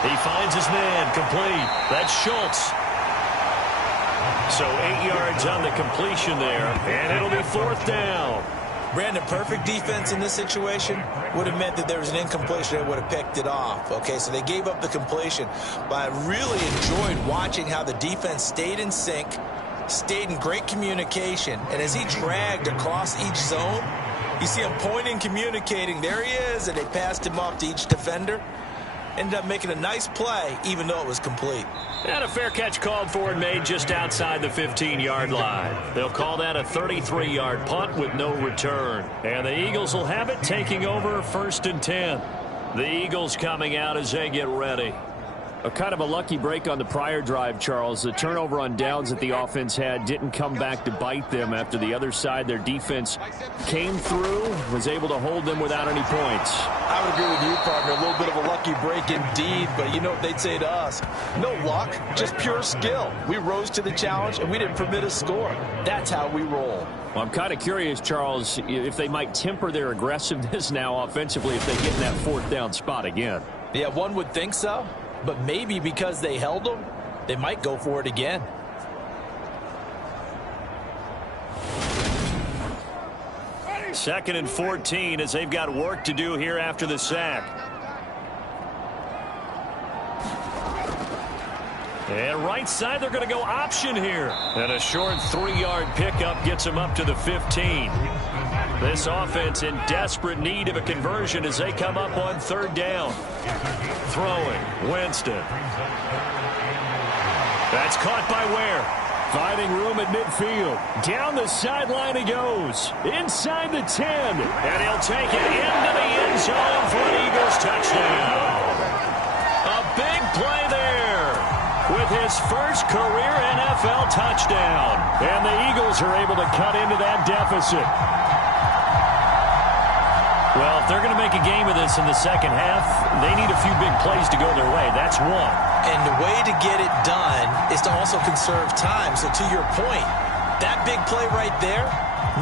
He finds his man, complete. That's Schultz. So 8 yards on the completion there, and it'll be 4th down. Brandon, perfect defense in this situation would have meant that there was an incompletion that would have picked it off. Okay, so they gave up the completion. But I really enjoyed watching how the defense stayed in sync, stayed in great communication, and as he dragged across each zone, you see him pointing, communicating. There he is, and they passed him off to each defender. Ended up making a nice play, even though it was complete. And a fair catch called for and made just outside the 15-yard line. They'll call that a 33-yard punt with no return. And the Eagles will have it, taking over 1st and 10. The Eagles coming out as they get ready. A kind of a lucky break on the prior drive, Charles. The turnover on downs that the offense had didn't come back to bite them after the other side. Their defense came through, was able to hold them without any points. I would agree with you, partner. A little bit of a lucky break indeed, but you know what they'd say to us? No luck, just pure skill. We rose to the challenge, and we didn't permit a score. That's how we roll. Well, I'm kind of curious, Charles, if they might temper their aggressiveness now offensively if they get in that 4th down spot again. Yeah, one would think so. But maybe because they held them, they might go for it again. Second and 14 as they've got work to do here after the sack. And right side, they're going to go option here. And a short 3-yard pickup gets them up to the 15. This offense in desperate need of a conversion as they come up on 3rd down. Throwing, Winston. That's caught by Ware. Finding room at midfield. Down the sideline he goes. Inside the 10. And he'll take it into the end zone for an Eagles touchdown. A big play there with his first career NFL touchdown. And the Eagles are able to cut into that deficit. Well, if they're going to make a game of this in the second half, they need a few big plays to go their way. That's one. And the way to get it done is to also conserve time. So to your point, that big play right there,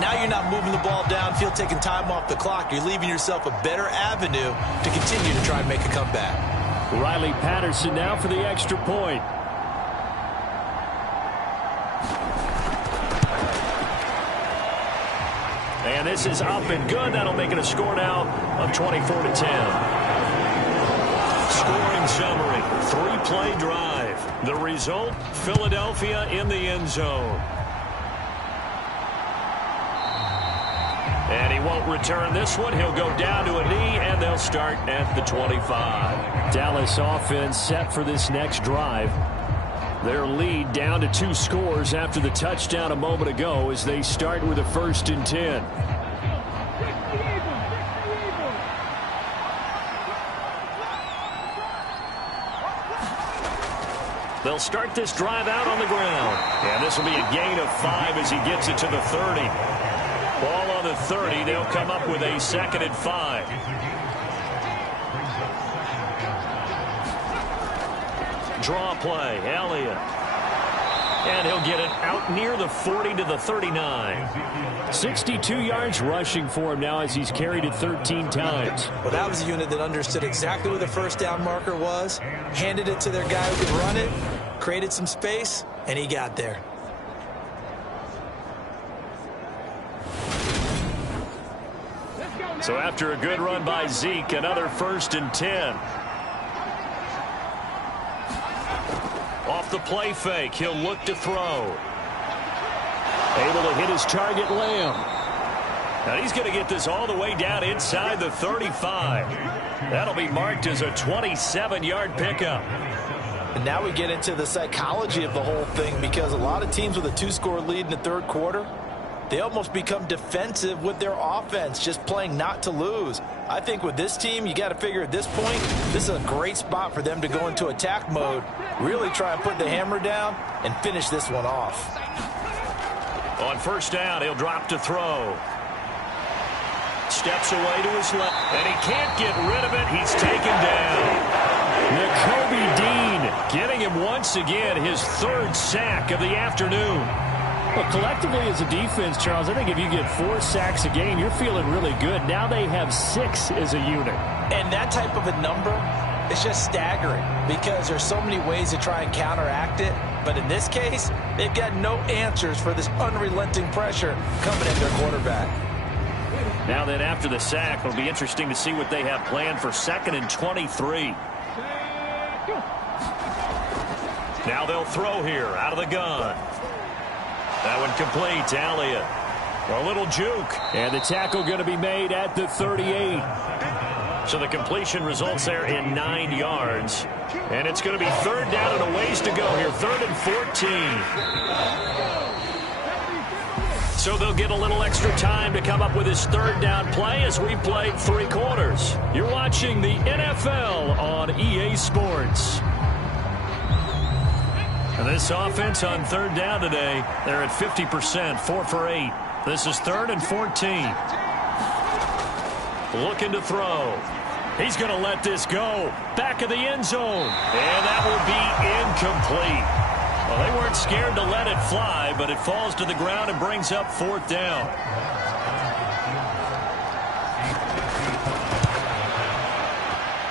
now you're not moving the ball downfield, taking time off the clock. You're leaving yourself a better avenue to continue to try and make a comeback. Riley Patterson now for the extra point. And this is up and good. That'll make it a score now of 24-10. Scoring summary, 3-play drive. The result, Philadelphia in the end zone. And he won't return this one. He'll go down to a knee, and they'll start at the 25. Dallas offense set for this next drive. Their lead down to 2 scores after the touchdown a moment ago as they start with a 1st and 10. They'll start this drive out on the ground. And this will be a gain of 5 as he gets it to the 30. Ball on the 30. They'll come up with a 2nd and 5. Draw play, Elliott. And he'll get it out near the 40 to the 39. 62 yards rushing for him now as he's carried it 13 times. Well, that was a unit that understood exactly where the 1st down marker was, handed it to their guy who could run it, created some space, and he got there. So after a good run by Zeke, another 1st and 10. Off the play fake, he'll look to throw. Able to hit his target, Lamb. Now he's going to get this all the way down inside the 35. That'll be marked as a 27-yard pickup. And now we get into the psychology of the whole thing, because a lot of teams with a 2-score lead in the third quarter, they almost become defensive with their offense, just playing not to lose. I think with this team, you got to figure at this point, this is a great spot for them to go into attack mode, really try and put the hammer down and finish this one off. On first down, he'll drop to throw. Steps away to his left, and he can't get rid of it. He's taken down. Nakobe Dean getting him once again his third sack of the afternoon. Well, collectively as a defense, Charles, I think if you get 4 sacks a game, you're feeling really good. Now they have 6 as a unit. And that type of a number is just staggering, because there's so many ways to try and counteract it. But in this case, they've got no answers for this unrelenting pressure coming at their quarterback. Now then, after the sack, it'll be interesting to see what they have planned for 2nd and 23. Now they'll throw here out of the gun. That one complete to Elliott. A little juke. And the tackle going to be made at the 38. So the completion results there in 9 yards. And it's going to be 3rd down and a ways to go here. 3rd and 14. So they'll get a little extra time to come up with his 3rd down play as we played 3 quarters. You're watching the NFL on EA Sports. And this offense on 3rd down today, they're at 50%, 4 for 8. This is 3rd and 14. Looking to throw. He's going to let this go. Back of the end zone. And that will be incomplete. Well, they weren't scared to let it fly, but it falls to the ground and brings up 4th down.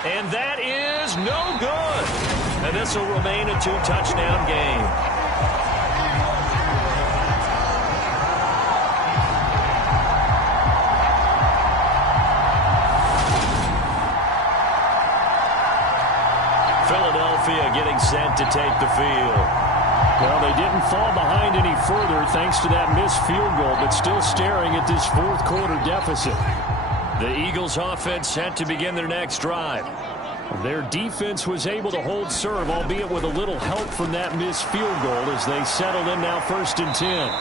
And that is no good. And this will remain a 2-touchdown game. Philadelphia getting set to take the field. Well, they didn't fall behind any further thanks to that missed field goal, but still staring at this 4th quarter deficit. The Eagles offense set to begin their next drive. Their defense was able to hold serve, albeit with a little help from that missed field goal as they settled in now 1st and 10.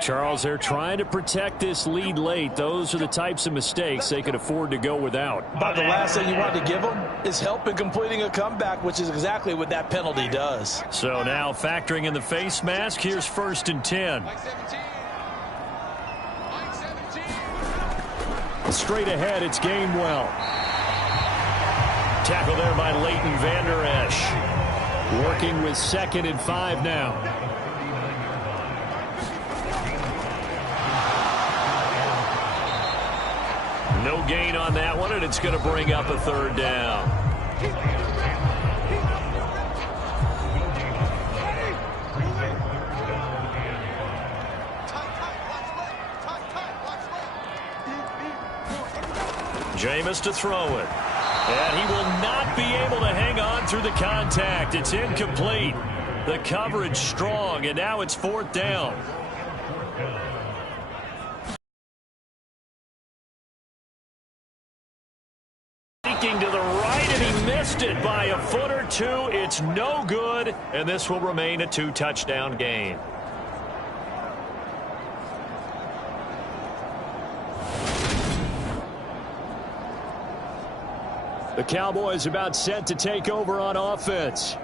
Charles, they're trying to protect this lead late. Those are the types of mistakes they could afford to go without. But the last thing you want to give them is help in completing a comeback, which is exactly what that penalty does. So now factoring in the face mask, here's 1st and 10. Straight ahead, it's Gainwell. Tackle there by Leighton Vander Esch. Working with 2nd and 5 now. No gain on that one, and it's going to bring up a 3rd down. Jameis to throw it. And he will not be able to hang on through the contact. It's incomplete. The coverage strong, and now it's 4th down. To the right, and he missed it by a foot or 2. It's no good, and this will remain a 2-touchdown game. The Cowboys about set to take over on offense.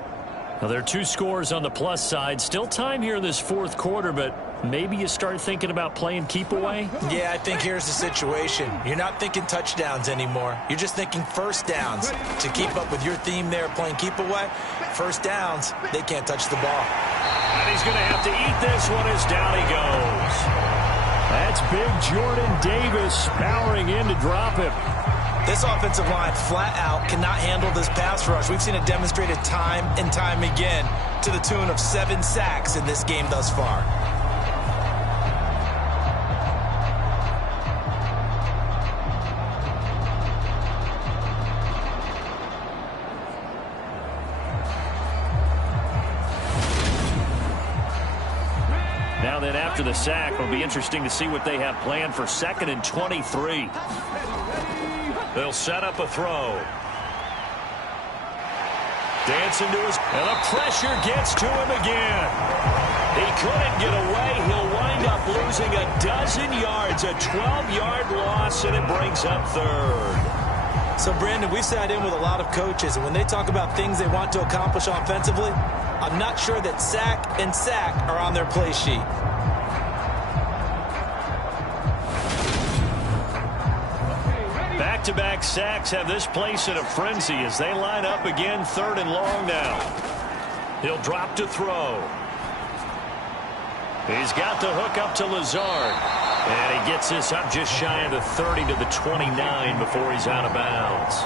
Now, there are 2 scores on the plus side. Still time here in this 4th quarter, but maybe you start thinking about playing keep away? Yeah, I think here's the situation. You're not thinking touchdowns anymore. You're just thinking 1st downs. To keep up with your theme there, playing keep away, 1st downs, they can't touch the ball. And he's going to have to eat this one as down he goes. That's big Jordan Davis powering in to drop him. This offensive line flat out cannot handle this pass rush. We've seen it demonstrated time and time again to the tune of 7 sacks in this game thus far. Now then, after the sack, it'll be interesting to see what they have planned for 2nd and 23. They'll set up a throw. Dancing to his... And the pressure gets to him again. He couldn't get away. He'll wind up losing a dozen yards, a 12-yard loss, and it brings up 3rd. So, Brandon, we sat in with a lot of coaches, and when they talk about things they want to accomplish offensively, I'm not sure that sack and sack are on their play sheet. Back-to-back sacks have this place in a frenzy as they line up again, 3rd and long now. He'll drop to throw. He's got the hook up to Lazard. And he gets this up just shy of the 30 to the 29 before he's out of bounds.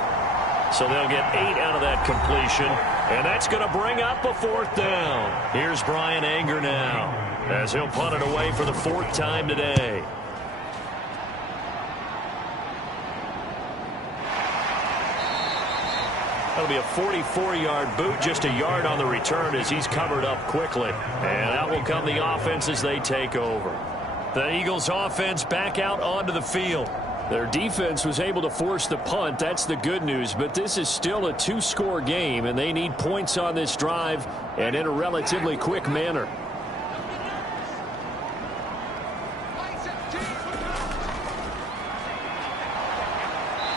So they'll get 8 out of that completion. And that's going to bring up a 4th down. Here's Brian Anger now as he'll punt it away for the 4th time today. That'll be a 44-yard boot, just a yard on the return as he's covered up quickly. And out will come the offense as they take over. The Eagles offense back out onto the field. Their defense was able to force the punt. That's the good news. But this is still a 2-score game, and they need points on this drive and in a relatively quick manner.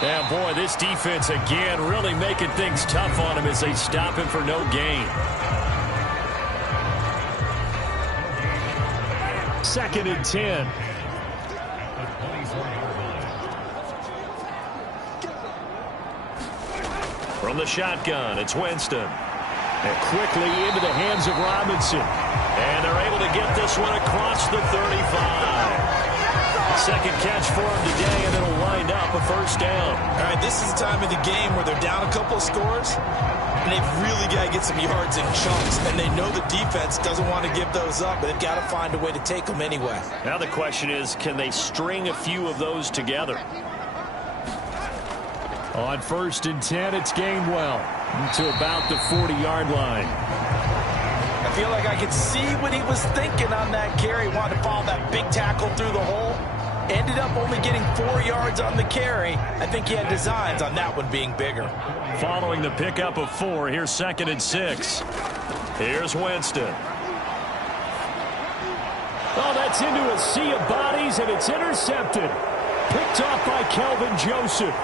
Yeah, boy, this defense again really making things tough on him as they stop him for no gain. 2nd and 10. From the shotgun, it's Winston. And quickly into the hands of Robinson. And they're able to get this one across the 35. Second catch for him today, and it'll wind up a 1st down. All right, this is the time of the game where they're down a couple of scores, and they've really got to get some yards in chunks, and they know the defense doesn't want to give those up, but they've got to find a way to take them anyway. Now the question is, can they string a few of those together? On 1st and 10, it's Gainwell to about the 40-yard line. I feel like I could see what he was thinking on that carry. Wanted to follow that big tackle through the hole. Ended up only getting 4 yards on the carry. I think he had designs on that one being bigger. Following the pickup of 4, here's 2nd and 6. Here's Winston. Oh, that's into a sea of bodies, and it's intercepted. Picked off by Kelvin Joseph.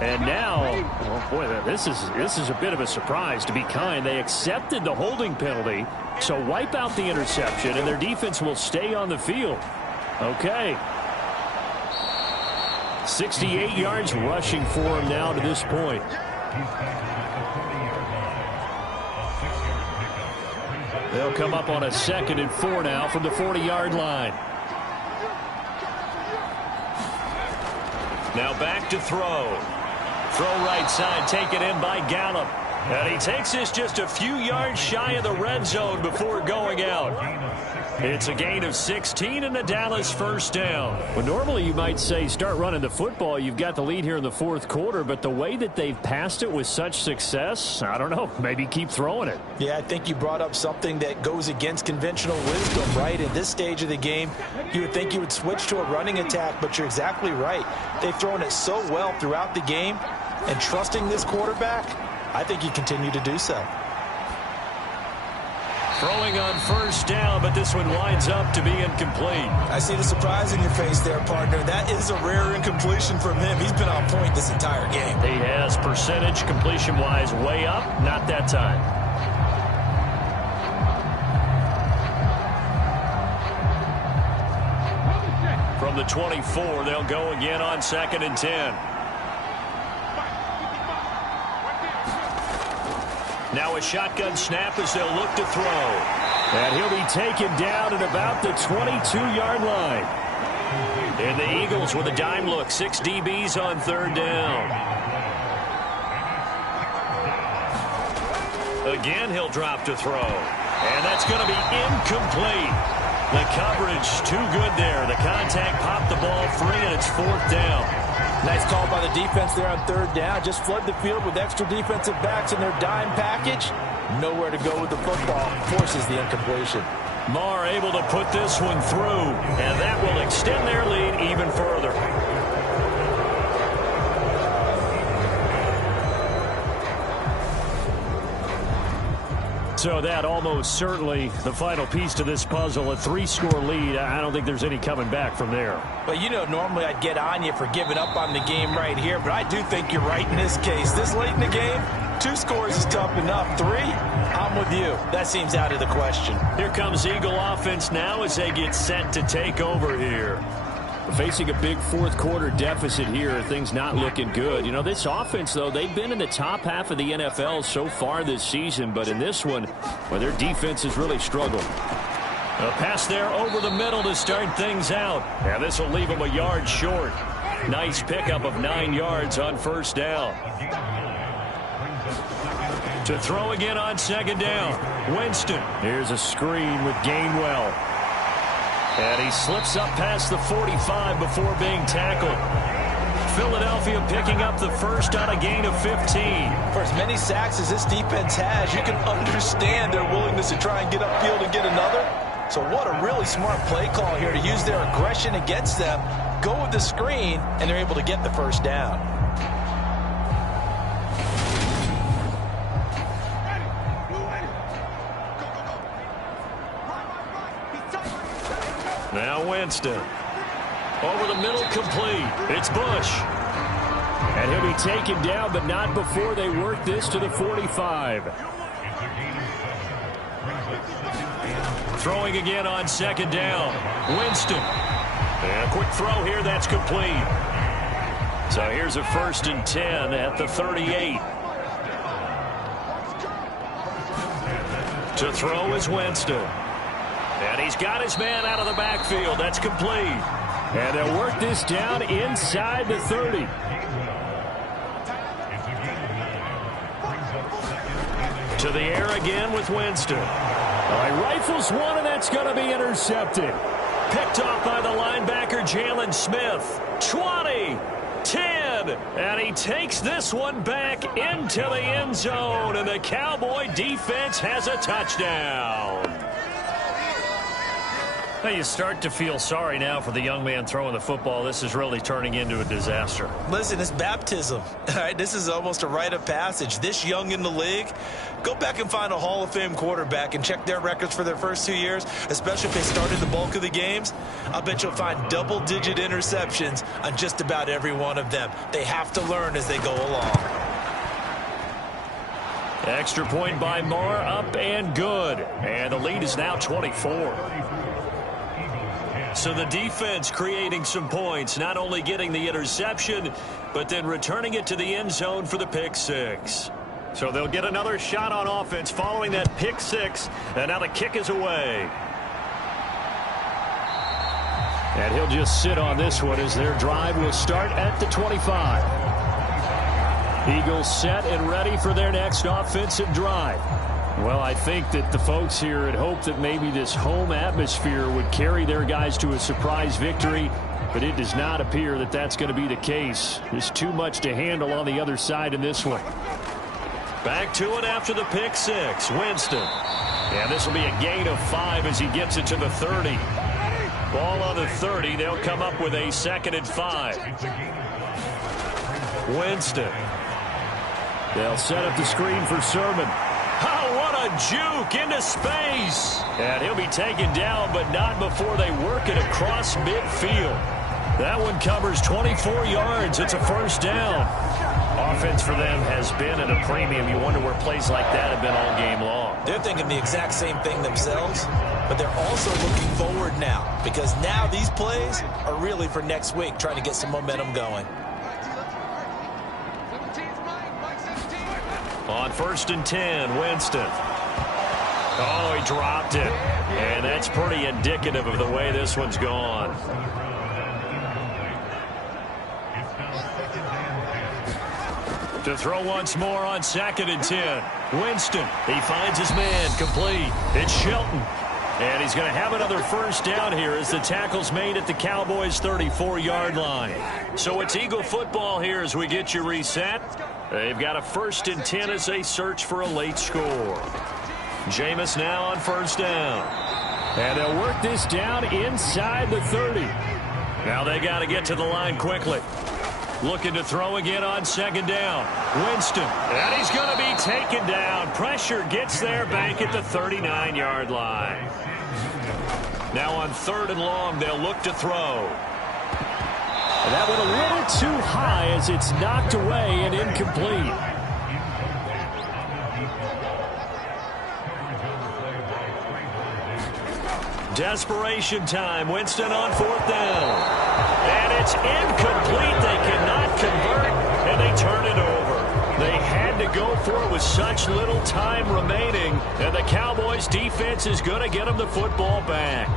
And now, oh boy, this is a bit of a surprise. To be kind, they accepted the holding penalty, so wipe out the interception, and their defense will stay on the field. Okay. 68 yards rushing for him now to this point. They'll come up on a 2nd and 4 now from the 40-yard line. Now back to throw. Throw right side, taken in by Gallup. And he takes this just a few yards shy of the red zone before going out. It's a gain of 16 and a Dallas 1st down. Well, normally you might say start running the football. You've got the lead here in the 4th quarter, but the way that they've passed it with such success, I don't know, maybe keep throwing it. Yeah, I think you brought up something that goes against conventional wisdom, right? In this stage of the game, you would think you would switch to a running attack, but you're exactly right. They've thrown it so well throughout the game, and trusting this quarterback, I think you continue to do so. Throwing on 1st down, but this one winds up to be incomplete. I see the surprise in your face there, partner. That is a rare incompletion from him. He's been on point this entire game. He has percentage completion-wise way up, not that time. From the 24, they'll go again on 2nd and 10. Now a shotgun snap as they'll look to throw. And he'll be taken down at about the 22-yard line. And the Eagles with a dime look. 6 DBs on 3rd down. Again, he'll drop to throw. And that's going to be incomplete. The coverage too good there. The contact popped the ball free, and it's 4th down. Nice call by the defense there on 3rd down. Just flood the field with extra defensive backs in their dime package. Nowhere to go with the football. Forces the incompletion. Marr able to put this one through, and that will extend their lead even further. So that almost certainly the final piece to this puzzle, a 3-score lead. I don't think there's any coming back from there. But, you know, normally I'd get on you for giving up on the game right here, but I do think you're right in this case. This late in the game, 2 scores is tough enough. 3, I'm with you. That seems out of the question. Here comes Eagle offense now as they get set to take over here. Facing a big 4th quarter deficit here, things not looking good. You know, this offense, though, they've been in the top half of the NFL so far this season, but in this one, well, their defense has really struggled. A pass there over the middle to start things out. Yeah, this will leave them a yard short. Nice pickup of 9 yards on 1st down. To throw again on 2nd down. Winston. Here's a screen with Gainwell. And he slips up past the 45 before being tackled. Philadelphia picking up the first on a gain of 15. For as many sacks as this defense has, you can understand their willingness to try and get upfield and get another. So what a really smart play call here to use their aggression against them, go with the screen, and they're able to get the first down. Now Winston. Over the middle, complete. It's Bush. And he'll be taken down, but not before they work this to the 45. Throwing again on 2nd down. Winston. And a quick throw here, that's complete. So here's a 1st and 10 at the 38. To throw is Winston. And he's got his man out of the backfield. That's complete. And they'll work this down inside the 30. To the air again with Winston. All right, rifles one, and that's going to be intercepted. Picked off by the linebacker, Jalen Smith. 20, 10, and he takes this one back into the end zone, and the Cowboy defense has a touchdown. Now you start to feel sorry now for the young man throwing the football. This is really turning into a disaster. Listen, it's baptism. All right, this is almost a rite of passage. This young in the league, go back and find a Hall of Fame quarterback and check their records for their first 2 years, especially if they started the bulk of the games. I'll bet you'll find double-digit interceptions on just about every one of them. They have to learn as they go along. Extra point by Marr, up and good. And the lead is now 24. So the defense creating some points, not only getting the interception, but then returning it to the end zone for the pick six. So they'll get another shot on offense following that pick six, and now the kick is away. And he'll just sit on this one as their drive will start at the 25. Eagles set and ready for their next offensive drive. Well, I think that the folks here had hoped that maybe this home atmosphere would carry their guys to a surprise victory, but it does not appear that that's going to be the case. There's too much to handle on the other side in this one. Back to it after the pick six. Winston. And this will be a gain of 5 as he gets it to the 30. Ball on the 30. They'll come up with a 2nd and 5. Winston. They'll set up the screen for Sermon. Oh, what a juke into space. And he'll be taken down, but not before they work it across midfield. That one covers 24 yards. It's a first down. Offense for them has been at a premium. You wonder where plays like that have been all game long. They're thinking the exact same thing themselves, but they're also looking forward now, because now these plays are really for next week, trying to get some momentum going. On 1st and 10, Winston. Oh, he dropped it. And that's pretty indicative of the way this one's gone. To throw once more on 2nd and 10. Winston, he finds his man, complete. It's Shelton. And he's going to have another first down here as the tackle's made at the Cowboys' 34-yard line. So it's Eagle football here as we get you reset. They've got a 1st and 10 as they search for a late score. Jameis now on first down. And they'll work this down inside the 30. Now they got to get to the line quickly. Looking to throw again on 2nd down. Winston. And he's going to be taken down. Pressure gets there back at the 39-yard line. Now on 3rd and long, they'll look to throw. And that went a little too high as it's knocked away and incomplete. Desperation time. Winston on 4th down. And it's incomplete. They cannot convert, and they turn it over. They had to go for it with such little time remaining, and the Cowboys' defense is going to get them the football back.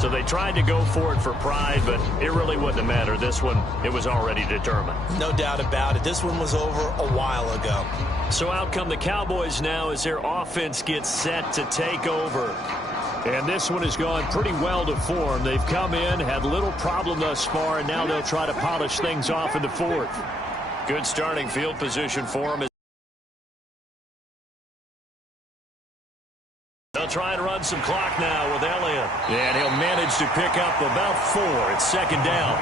So they tried to go for it for pride, but it really wouldn't have mattered. This one, it was already determined. No doubt about it. This one was over a while ago. So out come the Cowboys now as their offense gets set to take over. And this one has gone pretty well to form. They've come in, had little problem thus far, and now they'll try to polish things off in the 4th. Good starting field position for them. They'll try and run some clock now with Elliott. And he'll manage to pick up about 4. It's 2nd down.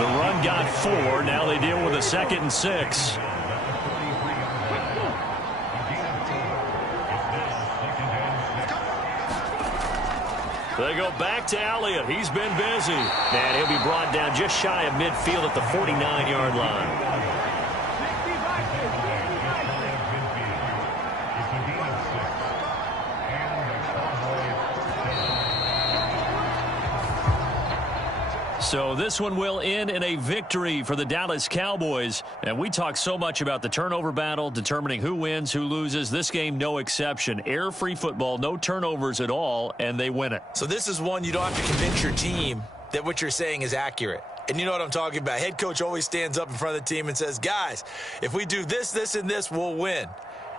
The run got 4. Now they deal with a 2nd and 6. They go back to Elliott. He's been busy. And he'll be brought down just shy of midfield at the 49-yard line. So this one will end in a victory for the Dallas Cowboys. And we talk so much about the turnover battle, determining who wins, who loses. This game, no exception. Error-free football, no turnovers at all, and they win it. So this is one you don't have to convince your team that what you're saying is accurate. And you know what I'm talking about. Head coach always stands up in front of the team and says, guys, if we do this, this, and this, we'll win.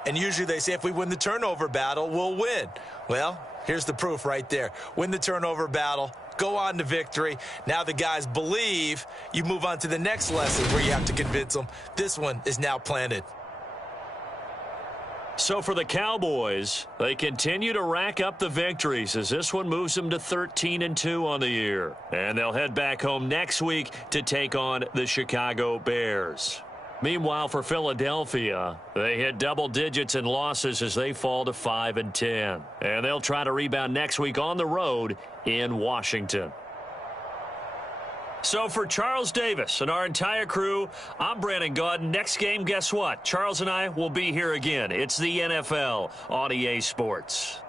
And usually they say if we win the turnover battle, we'll win. Well, here's the proof right there. Win the turnover battle. Go on to victory. Now the guys believe. You move on to the next lesson where you have to convince them. This one is now planted. So for the Cowboys, they continue to rack up the victories as this one moves them to 13-2 on the year. And they'll head back home next week to take on the Chicago Bears. Meanwhile, for Philadelphia, they hit double digits in losses as they fall to 5-10. And they'll try to rebound next week on the road in Washington. So for Charles Davis and our entire crew, I'm Brandon Gaudin. Next game, guess what? Charles and I will be here again. It's the NFL on EA Sports.